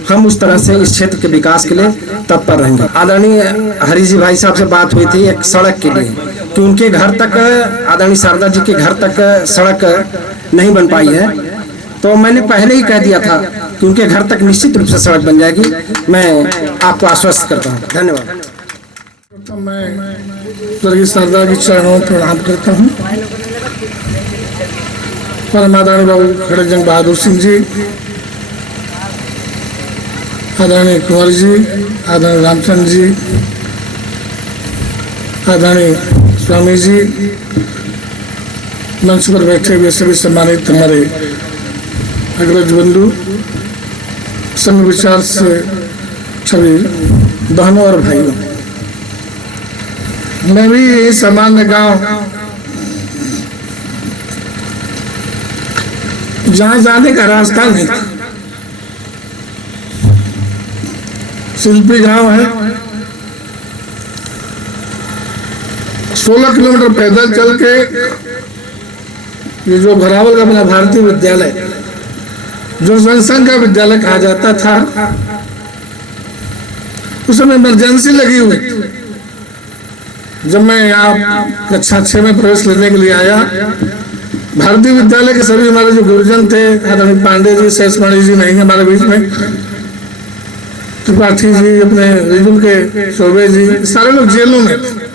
हम उस तरह से इस क्षेत्र के विकास के लिए तत्पर रहेंगे। आदरणीय हरीश जी भाई साहब से बात हुई थी एक सड़क के लिए कि उनके घर तक, आदरणीय शारदा जी के घर तक सड़क नहीं बन पाई है। तो मैंने पहले ही कह दिया था कि उनके घर तक निश्चित रूप से सड़क बन जाएगी। मैं आपको आश्वस्त करता हूँ। धन्यवाद। तो मैं स्वर्गीय शारदा के चरणों में प्रणाम करता हूँ। परम आदरणीय बाबू खड़गजंग बहादुर सिंह जी, आदरणीय कुंवर जी, आदरणीय रामचंद्र जी, आदरणीय स्वामी जी, मंच पर बैठे हुए सभी सम्मानित हमारे अग्रज बंधु, संघ विचार से सभी बहनों और भाइयों, मैं भी यही सामान्य गांव जहां जाने का रास्ता नहीं था, शिल्पी गांव है, 16 किलोमीटर पैदल चल के ये जो घोरावल का अपना भारतीय विद्यालय जो जनसंघ का विद्यालय कहा जाता था, उस समय इमरजेंसी लगी हुई। जब मैं यहाँ कक्षा 6 में प्रवेश लेने के लिए आया, भारतीय विद्यालय के सभी हमारे जो गुरुजन थे, आदरणीय पांडे जी, शेषमणि जी नहीं हमारे बीच में, त्रिपाठी जी, अपने रिजुल के शोभे जी, सारे लोग जेलों में थे।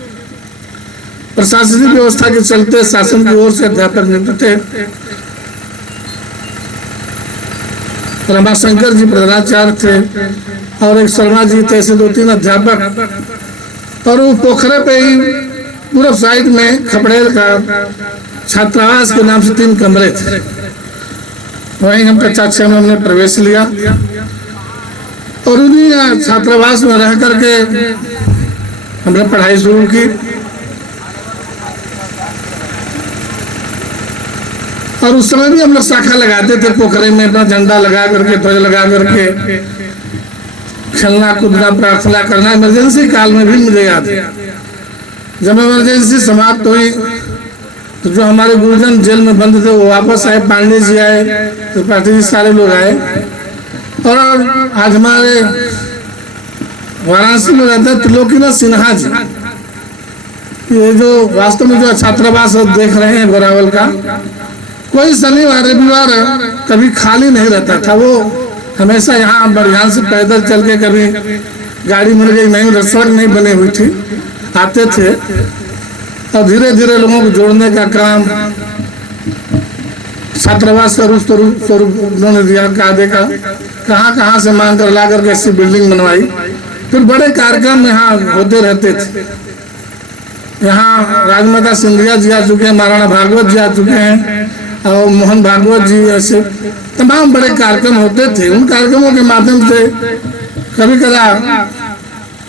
प्रशासनिक व्यवस्था के चलते शासन की ओर से अध्यापक नियुक्त थे। रमाशंकर जी प्रधानाचार्य थे और एक शर्मा जी थे, ऐसे 2-3 अध्यापक। और वो पोखरे पे ही पूर्व साइड में खपड़ेल का छात्रावास के नाम से 3 कमरे थे। वहीं हम कक्षा 6 में हमने प्रवेश लिया और उन्हीं छात्रावास में रह करके हमने पढ़ाई शुरू की। और उस समय भी हम लोग शाखा लगाते थे पोखरे में, अपना झंडा लगा करके, ध्वज लगा करके खेलना कूदना, प्रार्थना करना। इमरजेंसी काल में भी मुझे याद है, जब इमरजेंसी समाप्त हुई तो जो हमारे गुरुजन जेल में बंद थे वो वापस आए, पांडे जी आए, त्रिपाठी जी, सारे लोग आए। और आज हमारे वाराणसी में रहते त्रिलोकीनाथ सिन्हा जी, ये जो वास्तव में जो छात्रावास देख रहे हैं घोरावल का, कोई शनिवार रविवार कभी खाली नहीं रहता था। वो हमेशा यहाँ बरियान से पैदल चल के, कभी गाड़ी मिल गई नहीं, सड़क नहीं बनी हुई थी, आते थे और धीरे धीरे लोगों को जोड़ने का काम छात्रावास स्वरूप उन्होंने दिया। कायदे का कहाँ से मांग कर ला करके ऐसी बिल्डिंग बनवाई। फिर बड़े कार्यक्रम यहाँ होते रहते थे। यहाँ राजमाता सिंधिया जी आ चुके हैं, महाराणा भागवत जी आ चुके हैं और मोहन भागवत जी, ऐसे तमाम बड़े कार्यक्रम होते थे। उन कार्यक्रमों के माध्यम से कभी कदा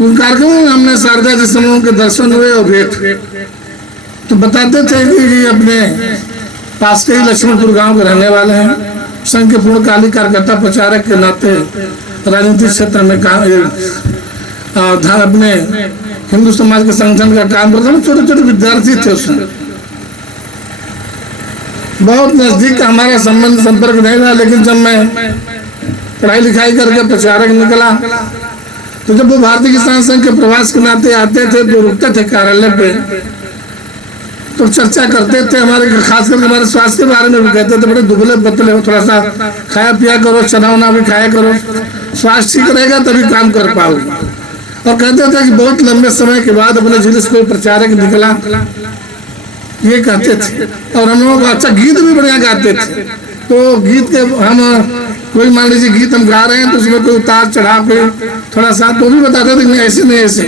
उन कार्यक्रमों में हमने शारदा जी समूह के दर्शन हुए और भेंट। तो बताते थे कि अपने पास के ही लक्ष्मणपुर गांव के रहने वाले हैं, संघ के पूर्णकालिक कार्यकर्ता प्रचारक के नाते राजनीतिक क्षेत्र में अपने हिंदू समाज के संगठन का काम करते हैं। छोटे छोटे विद्यार्थी थे उसमें, बहुत नजदीक का हमारा संपर्क नहीं रहा। लेकिन जब मैं पढ़ाई लिखाई करके प्रचारक निकला तो जब वो भारतीय किसान संघ के प्रवास के नाते आते थे तो रुकते थे कार्यालय पे, तो चर्चा करते थे हमारे, खास करके हमारे स्वास्थ्य के बारे में भी कहते थे, बड़े दुबले पतले हो, थोड़ा सा खाया पिया करो, चना वना भी खाया करो, स्वास्थ्य ठीक रहेगा तभी काम कर पाओगे। और कहते थे कि बहुत लंबे समय के बाद अपने जिले से कोई प्रचारक निकला, ये कहते थे। और हम लोगों को अच्छा गीत भी बढ़िया गाते थे। तो गीत के हम कोई मान लीजिए गीत हम गा रहे हैं तो उसमें कोई उतार चढ़ाव कोई थोड़ा सा तो भी बताते थे ऐसे नहीं ऐसे।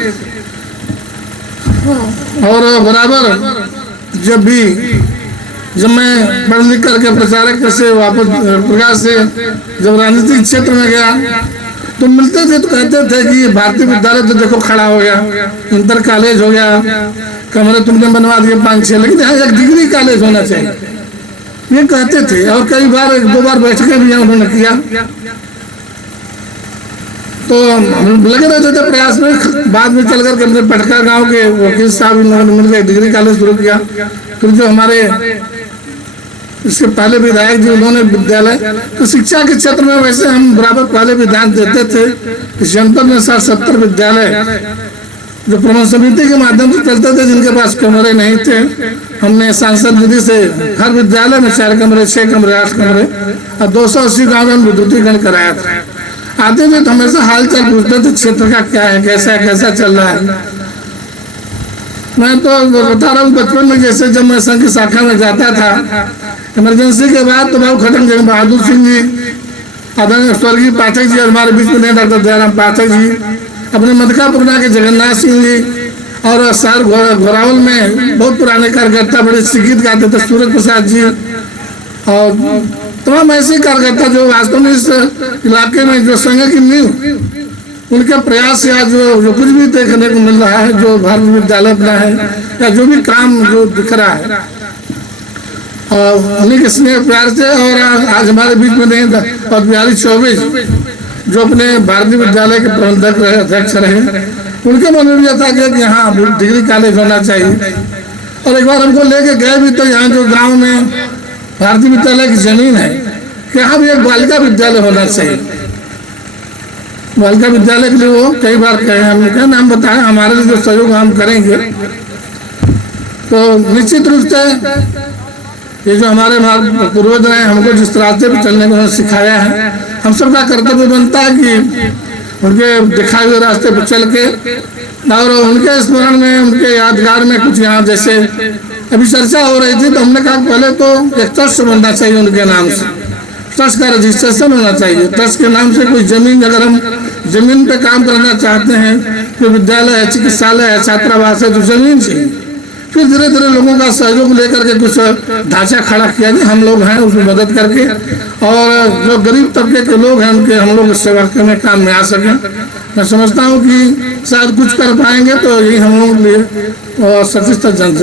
और बराबर जब मैं पढ़ लिख करके प्रचारक से वापस प्रकाश से जब राजनीतिक क्षेत्र में गया तो मिलते थे तो कहते थे कि भारतीय विद्यालय तो देखो खड़ा हो गया, इंटर कॉलेज हो गया, कमरे तुमने बनवा दिए 5-6, लेकिन यहाँ एक डिग्री कॉलेज होना चाहिए, ये कहते थे। और कई बार 1-2 बार बैठकें भी उन्होंने किया। तो लगे रहते थे प्रयास में। बाद में चल करके अपने पटका गांव के वकील साहब इन लोगों ने मिलकर डिग्री कॉलेज शुरू किया। फिर जो हमारे इसके पहले विधायक जी उन्होंने विद्यालय, तो शिक्षा के क्षेत्र में वैसे हम बराबर पहले भी ध्यान देते थे। इस जनपद में 70 विद्यालय जो प्रबंध समिति के माध्यम से चलते थे, जिनके पास कमरे नहीं थे, हमने सांसद निधि से हर विद्यालय में 4 कमरे, 6 कमरे, 8 कमरे और 280 गाँव में विद्युतीकरण कराया था। आते थे तो हमेशा हाल चाल पूछते थे, क्षेत्र का क्या है, कैसा चल रहा है। मैं तो बता रहा हूँ, बचपन में जैसे जब मैं संघ की शाखा में जाता था, इमरजेंसी के बाद तो बाबू खत्म जगह बहादुर सिंह जी, आदरणीय स्वर्गीय पाठक जी हमारे बीच में नहीं, डॉक्टर दयाराम पाठक जी, अपने मधकापुरना के जगन्नाथ सिंह जी, और शहर घोरावल में बहुत पुराने कार्यकर्ता बड़े गीत गाते थे, सूरज प्रसाद जी, और तमाम ऐसे कार्यकर्ता जो वास्तव में इस इलाके में जो संघ की नींव, उनके प्रयास या जो कुछ भी देखने को मिल रहा है, जो भारतीय विद्यालय अपना है या जो भी काम जो दिख रहा है, और उन्हीं के स्नेह प्यार से। और आज हमारे बीच में नहीं था और बिहारी चौबे जो अपने भारतीय विद्यालय के प्रबंधक रहे, अध्यक्ष रहे, उनके मन में भी था कि यहाँ डिग्री कॉलेज होना चाहिए। और एक बार हमको लेके गए भी, तो यहाँ जो गाँव में भारतीय विद्यालय की जमीन है, कि यहाँ भी एक बालिका विद्यालय होना चाहिए। बालिका विद्यालय के लिए वो कई बार कहे, हमने कहा नाम बताया, हमारे लिए जो सहयोग हम करेंगे। तो निश्चित रूप से ये जो हमारे पूर्वज रहे, हमको जिस रास्ते पर चलने को सिखाया है, हम सबका कर्तव्य बनता है कि उनके दिखाए हुए रास्ते पर चल के, और उनके स्मरण में, उनके यादगार में कुछ यहाँ जैसे अभी चर्चा हो रही थी, तो हमने कहा पहले तो एक ट्रस्ट बनना चाहिए उनके नाम से, ट्रस्ट का रजिस्ट्रेशन होना चाहिए। ट्रस्ट के नाम से कोई जमीन, अगर हम जमीन पे काम करना चाहते हैं, कोई विद्यालय है, चिकित्सालय है, छात्रावास है, तो जमीन चाहिए। फिर धीरे धीरे लोगों का सहयोग लेकर के कुछ ढांचा खड़ा किया कि हम लोग हैं उसमें मदद करके, और जो गरीब तबके के लोग हैं उनके हम लोग सेवा करने काम में आ सकें। मैं समझता हूँ कि शायद कुछ कर पाएंगे तो यही हम लोग के लिए और सचिस्तर जन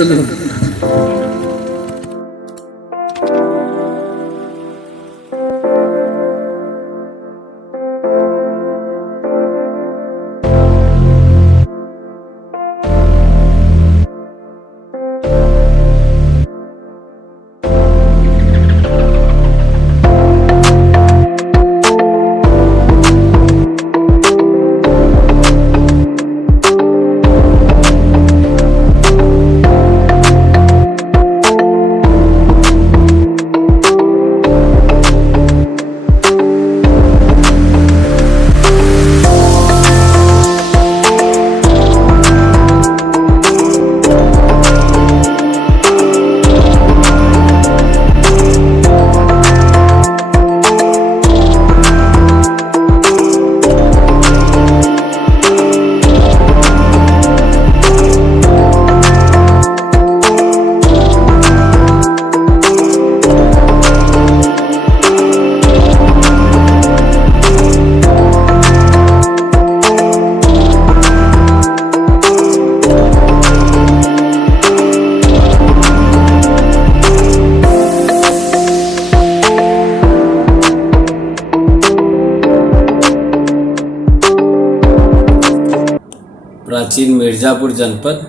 प्राचीन मिर्ज़ापुर जनपद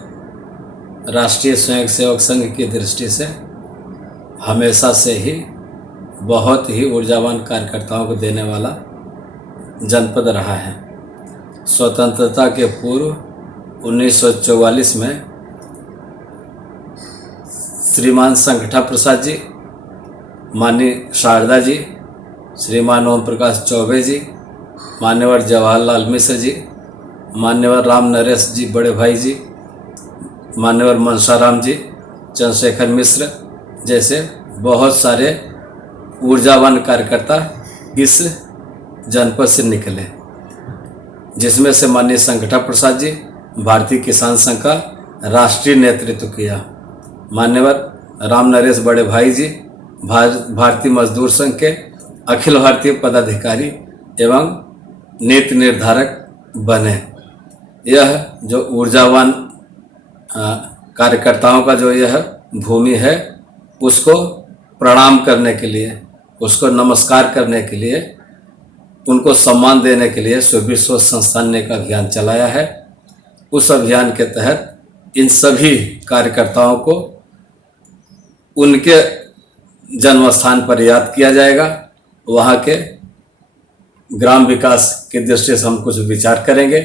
राष्ट्रीय स्वयंसेवक संघ की दृष्टि से हमेशा से ही बहुत ही ऊर्जावान कार्यकर्ताओं को देने वाला जनपद रहा है। स्वतंत्रता के पूर्व 1944 में श्रीमान संगठा प्रसाद जी, माननीय शारदा जी, श्रीमान ओम प्रकाश चौबे जी, मान्यवर जवाहरलाल मिश्र जी, मान्यवर राम नरेश जी बड़े भाई जी, मान्यवर मनसाराम जी, चंद्रशेखर मिश्र जैसे बहुत सारे ऊर्जावान कार्यकर्ता इस जनपद से निकले, जिसमें से माननीय संगठा प्रसाद जी भारतीय किसान संघ का राष्ट्रीय नेतृत्व किया। मान्यवर राम नरेश बड़े भाई जी भारतीय मजदूर संघ के अखिल भारतीय पदाधिकारी एवं नीति निर्धारक बने। यह जो ऊर्जावान कार्यकर्ताओं का जो यह भूमि है, उसको प्रणाम करने के लिए, उसको नमस्कार करने के लिए, उनको सम्मान देने के लिए सुरभि शोध संस्थान ने एक अभियान चलाया है। उस अभियान के तहत इन सभी कार्यकर्ताओं को उनके जन्म स्थान पर याद किया जाएगा। वहाँ के ग्राम विकास की दृष्टि से हम कुछ विचार करेंगे।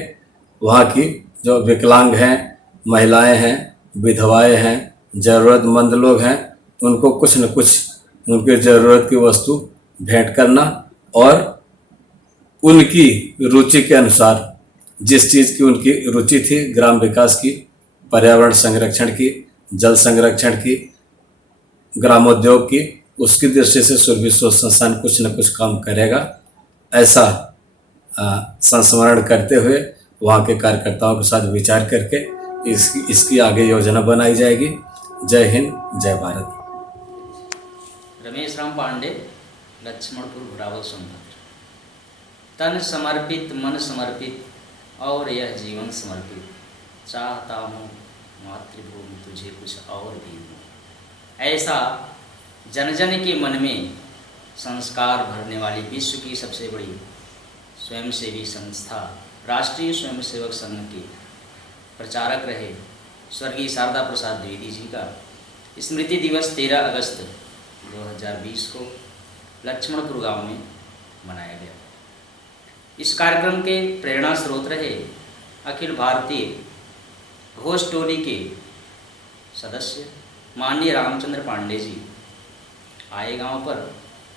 वहाँ की जो विकलांग हैं, महिलाएं हैं, विधवाएं हैं, ज़रूरतमंद लोग हैं, उनको कुछ न कुछ उनकी ज़रूरत की वस्तु भेंट करना और उनकी रुचि के अनुसार जिस चीज़ की उनकी रुचि थी, ग्राम विकास की, पर्यावरण संरक्षण की, जल संरक्षण की, ग्रामोद्योग की, उसकी दृष्टि से सुरभि शोध संस्थान कुछ न कुछ काम करेगा, ऐसा संस्मरण करते हुए वहाँ के कार्यकर्ताओं के साथ विचार करके इसकी आगे योजना बनाई जाएगी। जय हिंद, जय भारत। रमेश राम पांडे, लक्ष्मणपुर घोरावल सोनभद्र। तन समर्पित, मन समर्पित और यह जीवन समर्पित, चाहता हूँ मातृभूमि तुझे कुछ और भी दूँ। ऐसा जन जन के मन में संस्कार भरने वाली विश्व की सबसे बड़ी स्वयंसेवी संस्था राष्ट्रीय स्वयंसेवक संघ के प्रचारक रहे स्वर्गीय शारदा प्रसाद द्विवेदी जी का स्मृति दिवस 13 अगस्त 2020 को लक्ष्मणपुर गांव में मनाया गया। इस कार्यक्रम के प्रेरणा स्रोत रहे अखिल भारतीय घोष टोली के सदस्य माननीय रामचंद्र पांडे जी आए गांव पर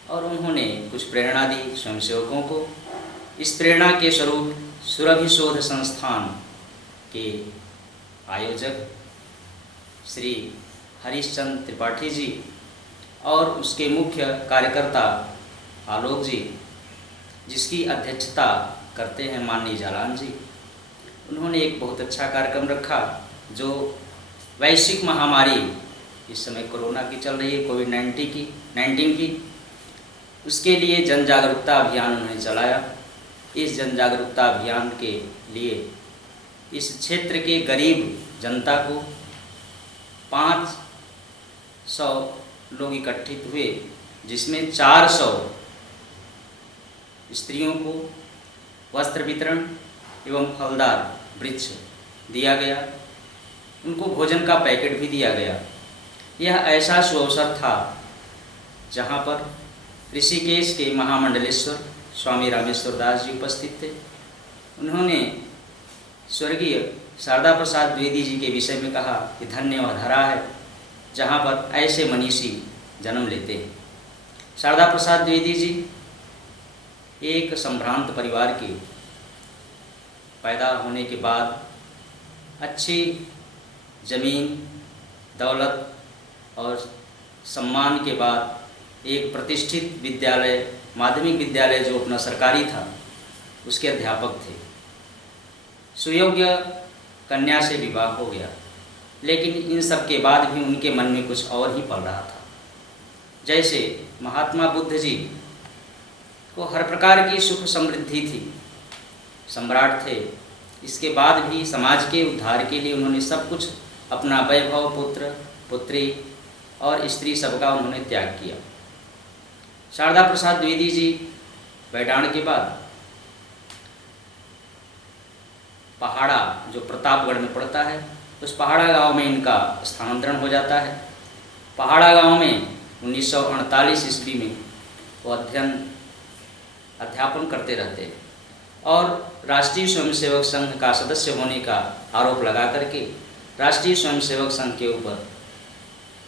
और उन्होंने कुछ प्रेरणा दी स्वयंसेवकों को। इस प्रेरणा के स्वरूप सुरभि शोध संस्थान के आयोजक श्री हरीशचंद्र त्रिपाठी जी और उसके मुख्य कार्यकर्ता आलोक जी, जिसकी अध्यक्षता करते हैं माननीय जालान जी, उन्होंने एक बहुत अच्छा कार्यक्रम रखा जो वैश्विक महामारी इस समय कोरोना की चल रही है, कोविड-19 की, उसके लिए जन जागरूकता अभियान उन्होंने चलाया। इस जन जागरूकता अभियान के लिए इस क्षेत्र के गरीब जनता को 500 लोग इकट्ठित हुए, जिसमें 400 स्त्रियों को वस्त्र वितरण एवं फलदार वृक्ष दिया गया, उनको भोजन का पैकेट भी दिया गया। यह ऐसा सुअवसर था जहाँ पर ऋषिकेश के महामंडलेश्वर स्वामी रामेश्वर दास जी उपस्थित थे। उन्होंने स्वर्गीय शारदा प्रसाद द्विवेदी जी के विषय में कहा कि धन्य वह धरा है जहाँ पर ऐसे मनीषी जन्म लेते हैं। शारदा प्रसाद द्विवेदी जी एक संभ्रांत परिवार के पैदा होने के बाद अच्छी ज़मीन, दौलत और सम्मान के बाद एक प्रतिष्ठित विद्यालय, माध्यमिक विद्यालय जो अपना सरकारी था, उसके अध्यापक थे। सुयोग्य कन्या से विवाह हो गया, लेकिन इन सब के बाद भी उनके मन में कुछ और ही पल रहा था। जैसे महात्मा बुद्ध जी को हर प्रकार की सुख समृद्धि थी, सम्राट थे, इसके बाद भी समाज के उद्धार के लिए उन्होंने सब कुछ अपना वैभव, पुत्र, पुत्री और स्त्री सबका उन्होंने त्याग किया। शारदा प्रसाद द्विवेदी जी बैठाण के बाद पहाड़ा जो प्रतापगढ़ में पड़ता है, उस पहाड़ा गांव में इनका स्थानांतरण हो जाता है। पहाड़ा गांव में 1948 ईस्वी में वो अध्यापन करते रहते हैं और राष्ट्रीय स्वयंसेवक संघ का सदस्य होने का आरोप लगा करके राष्ट्रीय स्वयंसेवक संघ के ऊपर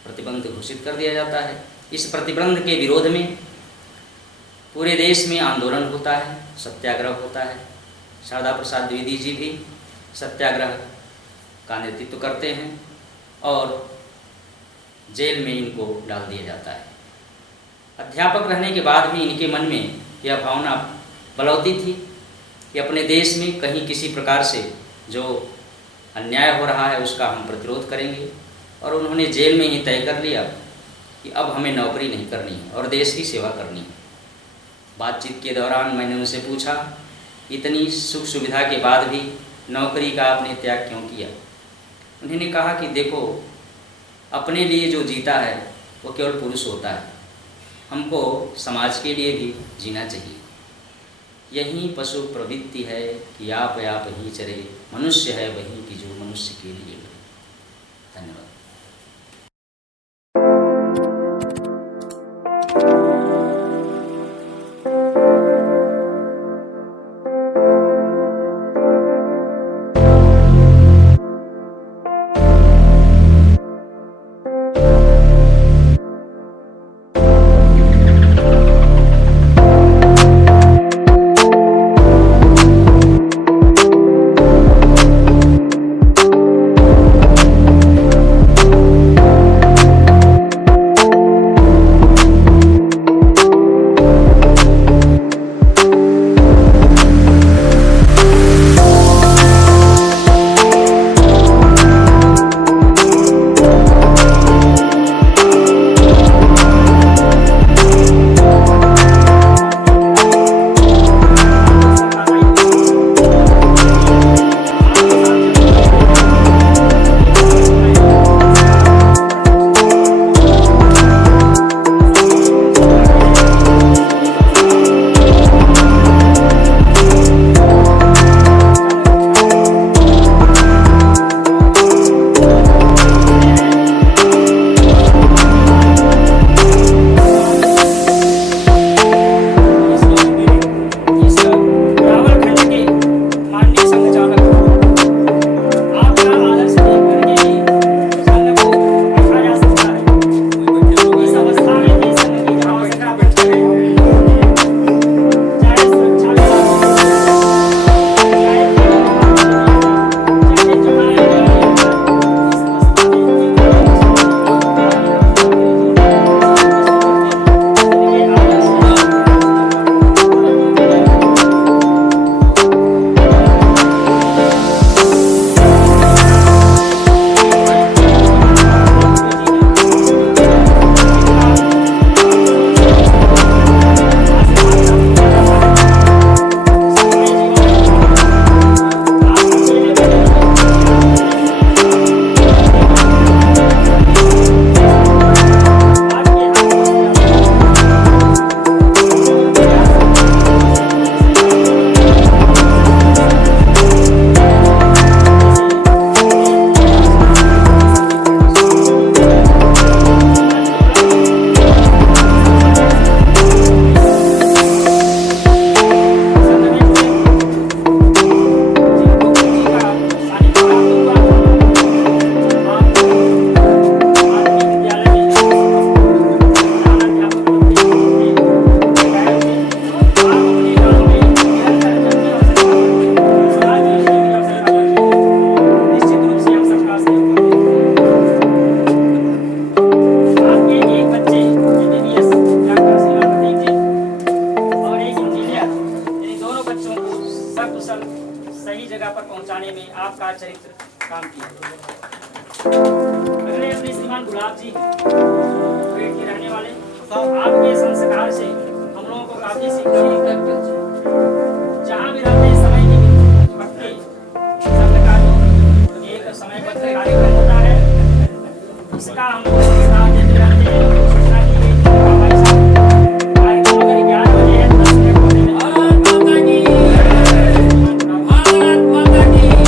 प्रतिबंध घोषित कर दिया जाता है। इस प्रतिबंध के विरोध में पूरे देश में आंदोलन होता है, सत्याग्रह होता है। शारदा प्रसाद द्विवेदी जी भी सत्याग्रह का नेतृत्व करते हैं और जेल में इनको डाल दिया जाता है। अध्यापक रहने के बाद भी इनके मन में यह भावना बलौती थी कि अपने देश में कहीं किसी प्रकार से जो अन्याय हो रहा है उसका हम प्रतिरोध करेंगे, और उन्होंने जेल में ही तय कर लिया कि अब हमें नौकरी नहीं करनी है और देश की सेवा करनी है। बातचीत के दौरान मैंने उनसे पूछा, इतनी सुख सुविधा के बाद भी नौकरी का आपने त्याग क्यों किया? उन्होंने कहा कि देखो, अपने लिए जो जीता है वो केवल पुरुष होता है, हमको समाज के लिए भी जीना चाहिए। यही पशु प्रवृत्ति है कि आप ही चरे, मनुष्य है वही कि जो मनुष्य के लिए मरे। धन्यवाद। भारत माता की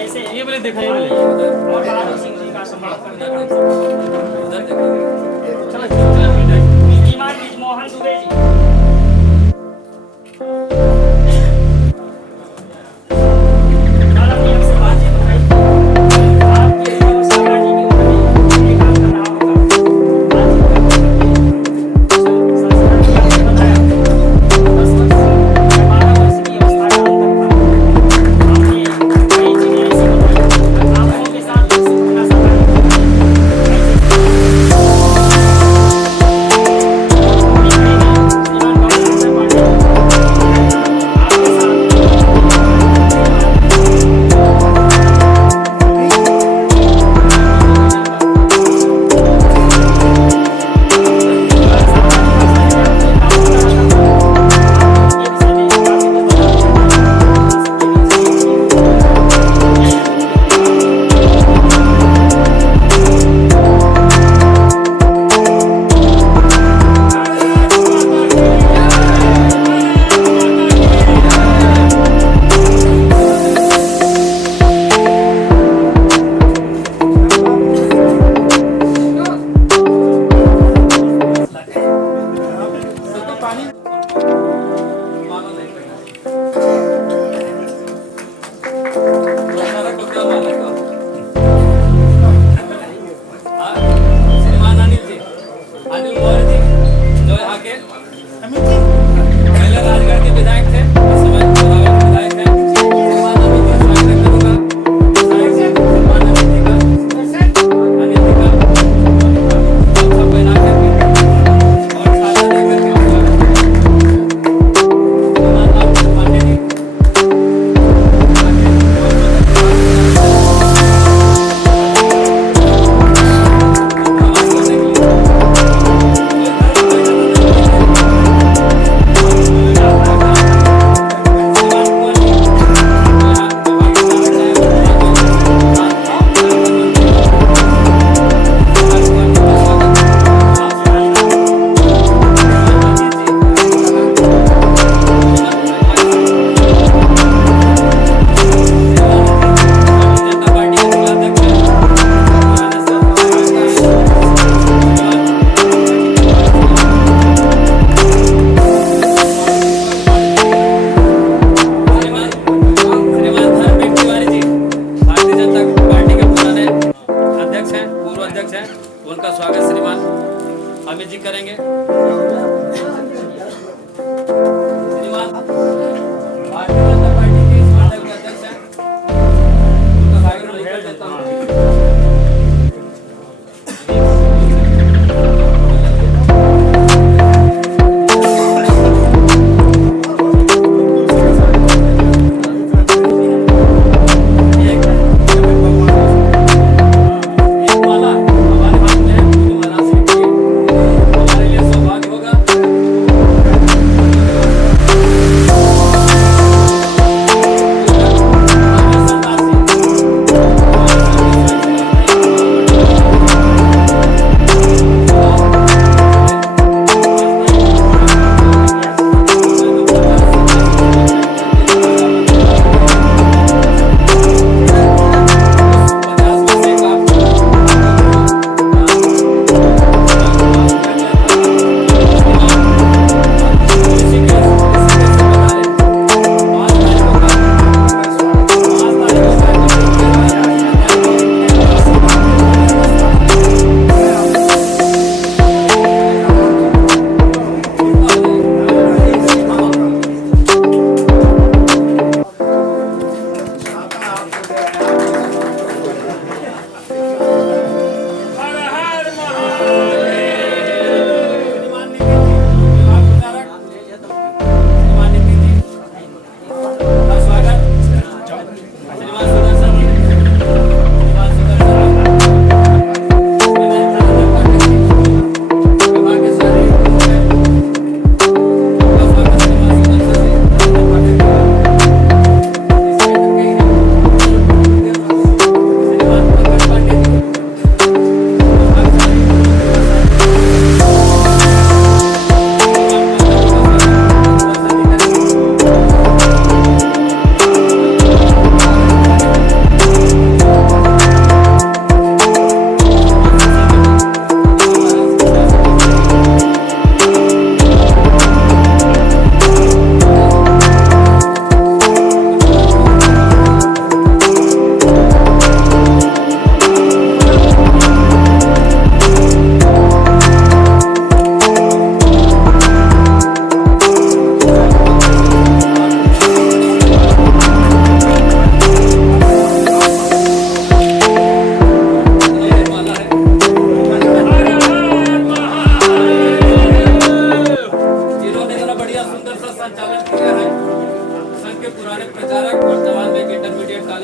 ऐसे ये बोले दिखाई बोले और बहादुर सिंह जी का सम्मान करने उधर देखिए ईमान बीज मोहन दुबे जी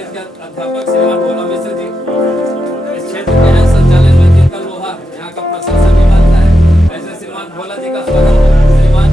कॉलेज के अध्यापक श्रीमान भोला मिश्र जी, इस क्षेत्र के हैं संचालन में जिनका लोहा यहाँ का प्रशासन भी मानता है, ऐसे श्रीमान भोला जी का स्वागत है। श्रीमान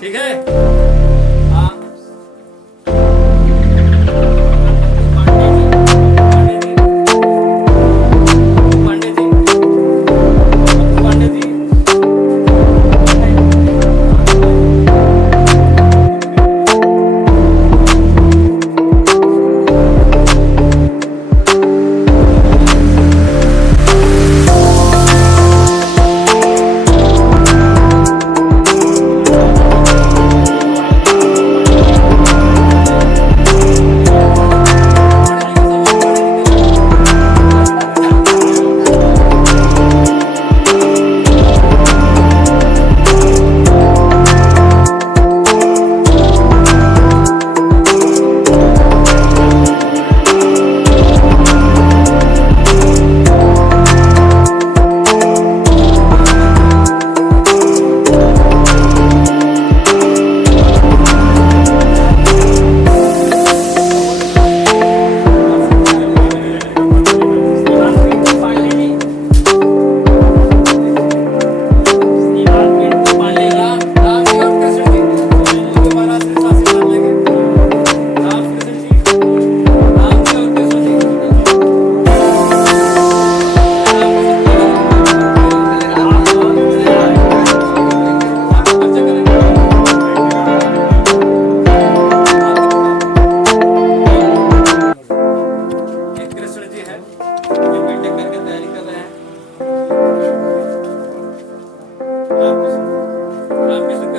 ठीक है। रामकृष्ण